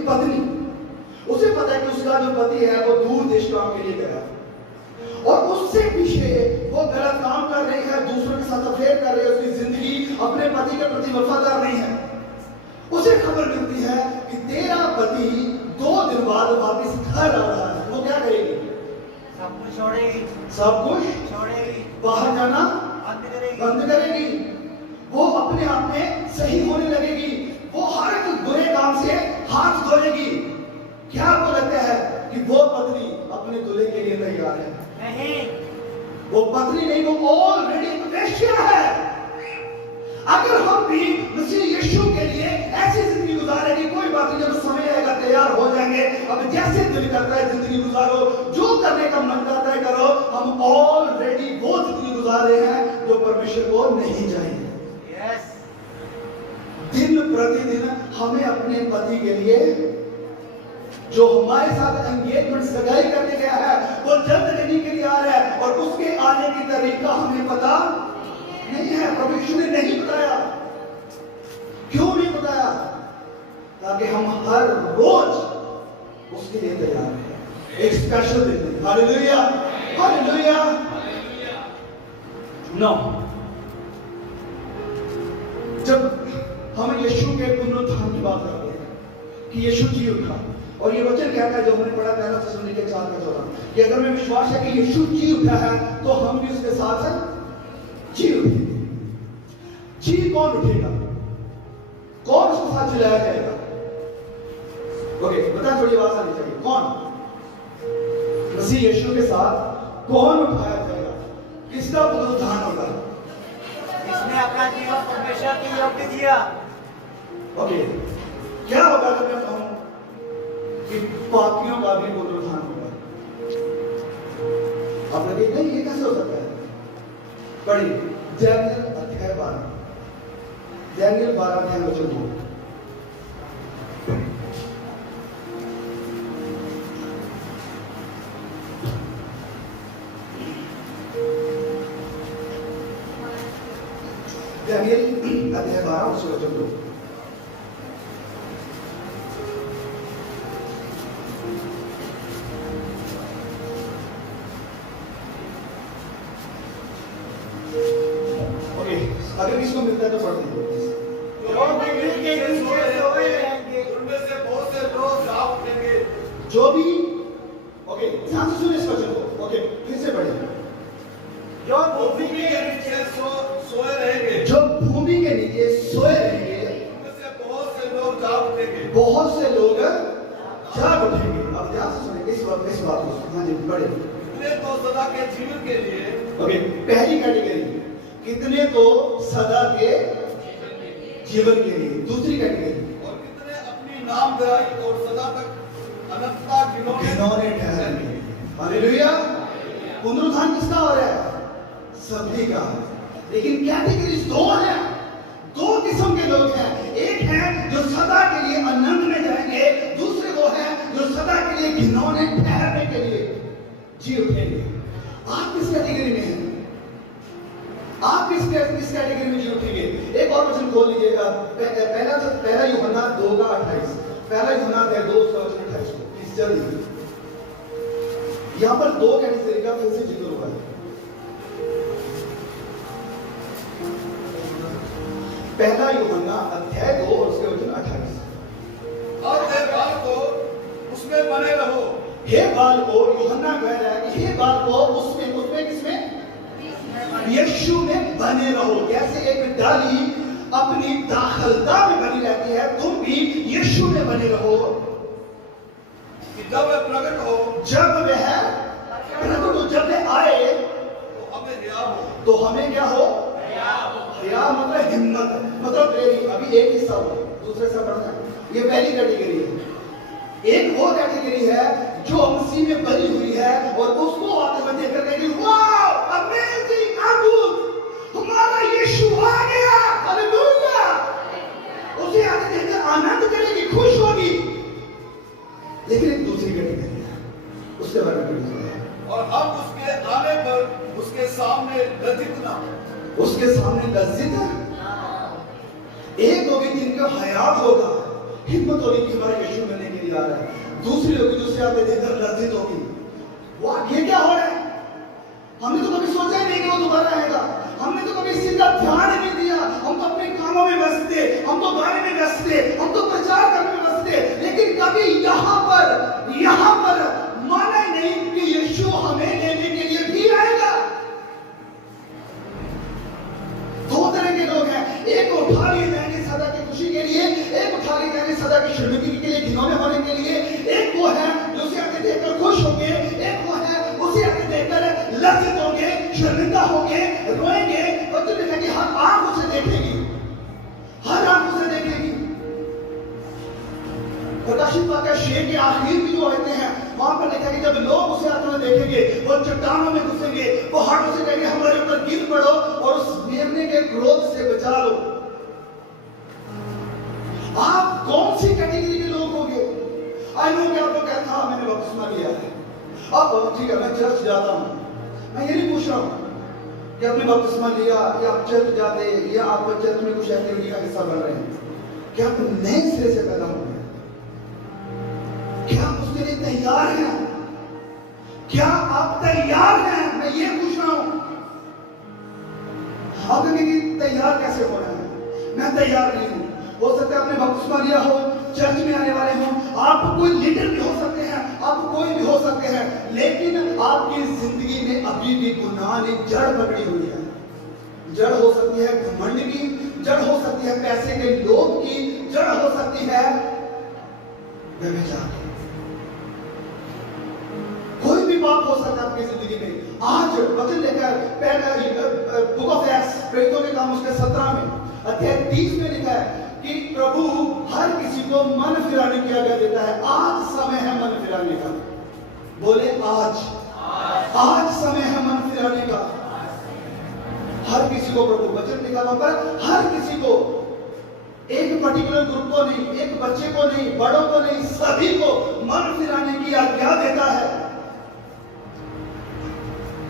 पत्नी, उसे पता है कि उसका जो पति है वो दूर देश काम के लिए गया और उससे पीछे वो गलत काम कर रही है, दूसरों के साथ अफेयर कर रही है, उसकी जिंदगी अपने पति के प्रति वफादार नहीं है। उसे खबर मिलती है कि तेरा पति 2 दिन बाद वापस घर आ रहा है। वो क्या करेगी? सब कुछ छोड़ेगी, सब कुछ छोड़ेगी, बाहर जाना बंद करेगी। वो अपने आप में सही होने लगेगी, वो हर एक बुरे काम से हाथ धोएगी। क्या आपको लगता है कि वो पत्नी अपने दूल्हे के लिए तैयार है? नहीं, वो पत्नी नहीं, वो ऑलरेडी एक वेश्या है। अगर हम भी मसीह यीशु के लिए ऐसी जिंदगी गुजारेंगे, कोई बात नहीं, जब समय आएगा तैयार हो जाएंगे। अब जैसे दिल करता है जिंदगी गुजारो, जो करने का मन करता है करो। हम ऑलरेडी वो जिंदगी गुजार रहे हैं जो परमेश्वर को नहीं चाहिए। यस, दिन प्रतिदिन हमें अपने पति के लिए, जो हमारे साथ एंगेजमेंट सगाई करने गया है, वो जल्द लेने के लिए आ रहा है और उसके आने की तरीका हमें पता नहीं है। प्रभु यीशु ने नहीं बताया। क्यों नहीं बताया? ताकि हम हर रोज उसके लिए तैयार हैं, एक स्पेशल दिन। Hallelujah, hallelujah. नो, जब हम यीशु के पुनरुत्थान की बात करते हैं कि यीशु जी उठा, और ये वचन कहता है जो हमने पढ़ा पहला थिस्सलुनीके 4:14 कि अगर मैं विश्वास है कि यीशु जी उठा है तो हम भी उसके साथ जी उठेंगे। जी कौन उठेगा? कौन उसके साथ चलाया जाएगा? ओके, बता, थोड़ी आवाज आनी चाहिए। कौन? मसीह यीशु के साथ कौन उठाया जाएगा? किसका पुनरुत्थान होगा? इसने अपना जीवन परमेश्वर के योग्य दिया। ओके, क्या होगा जब मैं कहूं कि पापियों का भी पुनरुत्थान होगा? आप लगे नहीं, ये कैसे हो सकता है? पढ़िए दानियेल अध्याय 12, दानियेल 12 अध्याय वचन 2। दानियेल अध्याय 12 उसके वचन 2। अगर किसको मिलता है तो पढ़ दीजिए। जो भी, ओके, ध्यान से सुनिए इस वचन को। ओके, फिर से पढ़िए। जो भूमि के नीचे सोए रहेंगे, जो भूमि के नीचे सोए रहेंगे, उनमें से बहुत से लोग जाग उठेंगे, बहुत से लोग जाग उठेंगे। अब ध्यान से सुनिए इस बात को। हाँ जी, पढ़िए। कितने तो सदा के जीवन के लिए, ओके, पहली कैटेगरी कितने तो सदा के जीवन के लिए। दूसरी कैटेगरी, और कितने अपनी नामधराई और सदा तक अनंतता घिनौने ठहरेंगे। हालेलुया। पुनरुत्थान किसका हो रहा है? सभी का। लेकिन कैटेगरीज दो हैं, दो किस्म के लोग हैं। एक है जो सदा के लिए आनंद में जाएंगे, दूसरे वो हैं जो सदा के लिए घिनौने ठहरने के लिए जी उठेंगे। आप किस कैटेगरी में हैं? आप किस कैटेगरी में जी उठेंगे? एक और वचन खोल लीजिएगा, पहला यूहन्ना 2:28। पहला यूहन्ना 2:28 को प्लीज जल्दी। यहां पर दो कैटेगरी का फिर से जिक्र हुआ है। पहला यूहन्ना अध्याय 2 और उसके वचन 28। और हे बालको उसमें बने रहो। हे बालको, यूहन्ना कह रहा है कि हे बालको उसमें किसमें? यीशु में बने रहो। जैसे एक डाली अपनी दाखलता में बनी रहती है, तुम भी यीशु में बने रहो कि जब वह प्रकट हो, जब वह प्रकट हो, जब वह आए तो हमें रिया हो। तो हमें क्या हो? रिया मतलब हिम्मत, मतलब प्रेरित। अभी एक हिस्सा हो, दूसरे से बढ़ना है। ये पहली कैटेगरी है। एक वो कैटेगरी है जो मसीह में बनी हुई है और उसको आते हुए देख कर कहेगी वाओ अमेजिंग, अद्भुत, हमारा यीशु आ गया। हालेलुया। उसे आते देखकर आनंद करेगी, खुश होगी। उसके सामने लज्जित है। एक होगी जिनका हयात होगा, हिम्मत होगी कि हमारा यीशु मिलने के लिए आ रहा है। दूसरी होगी जो उसे आते देखकर लज्जित होगी, वाह ये क्या हो रहा है, हमने तो कभी सोचा ही नहीं कि वो दोबारा आएगा, हमने तो कभी इस चीज का ध्यान ही नहीं दिया, हम तो अपने कामों में व्यस्त थे, हम तो गाने में व्यस्त थे, हम तो प्रचार करने में व्यस्त थे, लेकिन कभी यहाँ पर माना ही नहीं कि यीशु हमें लेने के लिए भी आएगा। दो तरह के लोग हैं, एक उठा लिए जाएंगे सदा की खुशी के लिए, एक उठा लिए जाएंगे सदा की शर्मिंदगी के लिए, घिनौने होने के लिए। एक वो है जो उसे आगे देखकर खुश होंगे, एक वो है उसे आगे देखकर लज्जित होंगे, शर्मिंदा होंगे, रोएंगे। और तुम लिखा कि हर आंख उसे देखेगी, हर आंख उसे देखेगी। प्रकाशित वाक्य शेर के आखिर की जो आयतें हैं वहां पर लिखा कि जब लोग उसे आते हुए देखेंगे, वो चट्टानों में घुसेंगे, वो हाथों से कहेंगे हमारे ऊपर गिर पड़ो और उस मेमने के क्रोध से बचा लो। आप कौन सी कैटेगरी के लोग होंगे? आई नो कि आपको कहता हाँ मैंने बपतिस्मा लिया है, अब ठीक है मैं चर्च जाता हूं, मैं ये नहीं पूछ रहा हूं कि आपने बपतिस्मा लिया या आप चर्च जाते या आप चर्च में कुछ एक्टिविटी का हिस्सा बन रहे हैं, क्या आप नए सिरे से पैदा हो गए? क्या आप उसके लिए तैयार हैं? क्या आप तैयार हैं? मैं ये पूछ रहा हूं। आप कहेंगे तैयार कैसे होना है? मैं तैयार नहीं हूं। हो सकता है आपने बपतिस्मा लिया हो, चर्च में आने वाले हो, आप कोई लीडर भी हो सकते हैं, आप कोई भी हो सकते हैं, लेकिन आपकी जिंदगी में अभी भी गुनाह ने जड़ पकड़ी हुई है। जड़ हो सकती है घमंड की, जड़ हो सकती है पैसे के लोभ की, जड़ हो सकती है व्यभिचार की। कोई भी पाप हो सकता है आपकी जिंदगी में। आज वचन लेकर बुक ऑफ एक्ट्स प्रेरितों के काम उसके 17 में अध्याय 30 में लिखा है कि प्रभु हर किसी को मन फिराने की आज्ञा देता है। आज समय है मन फिराने का। बोले आज समय है मन फिराने का। हर किसी को प्रभु वचन लिखा वहां पर, हर किसी को, एक पर्टिकुलर ग्रुप को नहीं, एक बच्चे को नहीं, बड़ों को नहीं, सभी को मन फिराने की आज्ञा देता है।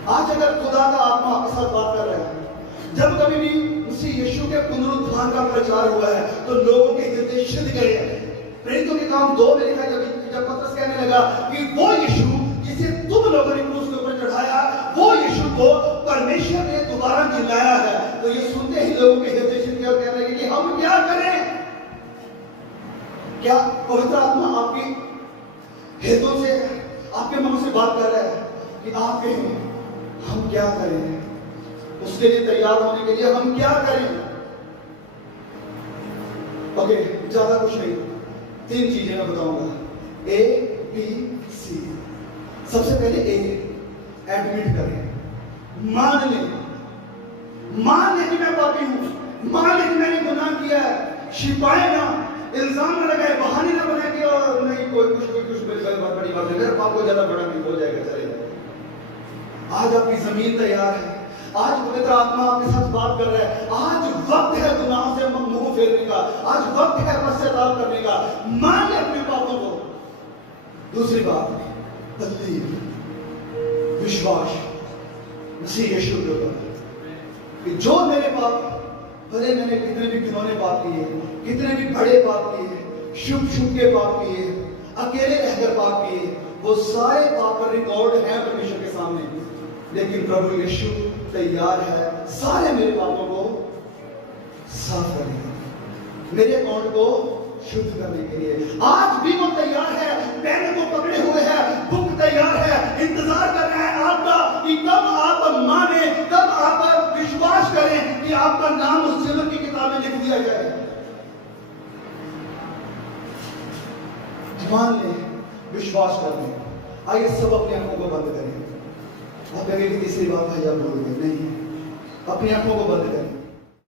आज अगर खुदा का आत्मा आपके साथ बात कर रहा है, जब कभी भी उसी यीशु के पुनरुत्थान का प्रचार हुआ है तो लोगों के हृदय सिद्ध गए हैं। प्रेरितों के काम 2 में लिखा है, जब पतरस कहने लगा कि वो यीशु जिसे तुम लोगों ने क्रूस के ऊपर चढ़ाया, वो यीशु को परमेश्वर ने दोबारा जिलाया है, तो ये सुनते ही लोगों के हृदय सिद्ध गए और कहने लगे कि हम क्या करें? क्या पवित्र आत्मा आपकी हृदयों से, आपके मनों से बात कर रहा है कि आप कहें हम क्या करें? उसके लिए तैयार होने के लिए हम क्या करें? ओके, ज्यादा कुछ नहीं, 3 चीजें मैं बताऊंगा, A, B, C। सबसे पहले A, एडमिट करें, मान लें कि मैं पापी हूं, मान लें कि मैंने गुनाह किया है। छिपाए ना, इल्जाम न लगाए, बहाने ना बनाए कि और नहीं कोई कुछ बड़ी बात है, मेरा पाप को ज्यादा बड़ा नहीं, हो जाएगा, चलेगा। आज आपकी जमीन तैयार है, आज पवित्र आत्मा आपके साथ बात कर रहा है। आज वक्त है गुनाहों से मुंह फेरने का, आज वक्त है पश्चाताप करने का। मान ले अपने पापों को। दूसरी बात, तस्दीक, विश्वास मसीह यीशु के ऊपर कि जो मेरे पाप, भले मैंने कितने भी घिनौने पाप किए, कितने भी बड़े पाप किए, शुभ के पाप किए, अकेले रहकर पाप किए, वो सारे पाप पर रिकॉर्ड है परमेश्वर के सामने। लेकिन प्रभु यीशु तैयार है सारे मेरे पापों को साफ करने के लिए, मेरे अकाउंट को शुद्ध करने के लिए। आज भी वो तैयार है, पेन को पकड़े हुए है, बुक तैयार है, इंतजार कर रहा है आपका कि कब आप माने, कब आप विश्वास करें कि आपका नाम उस जीवन की किताब में लिख दिया जाए। मान लें, विश्वास कर लें। आइए सब अपनी आंखों को बंद करें। आप कहेंगे कि तीसरी बात भाई आप बोलोगे, नहीं, अपनी आंखों को बंद करें।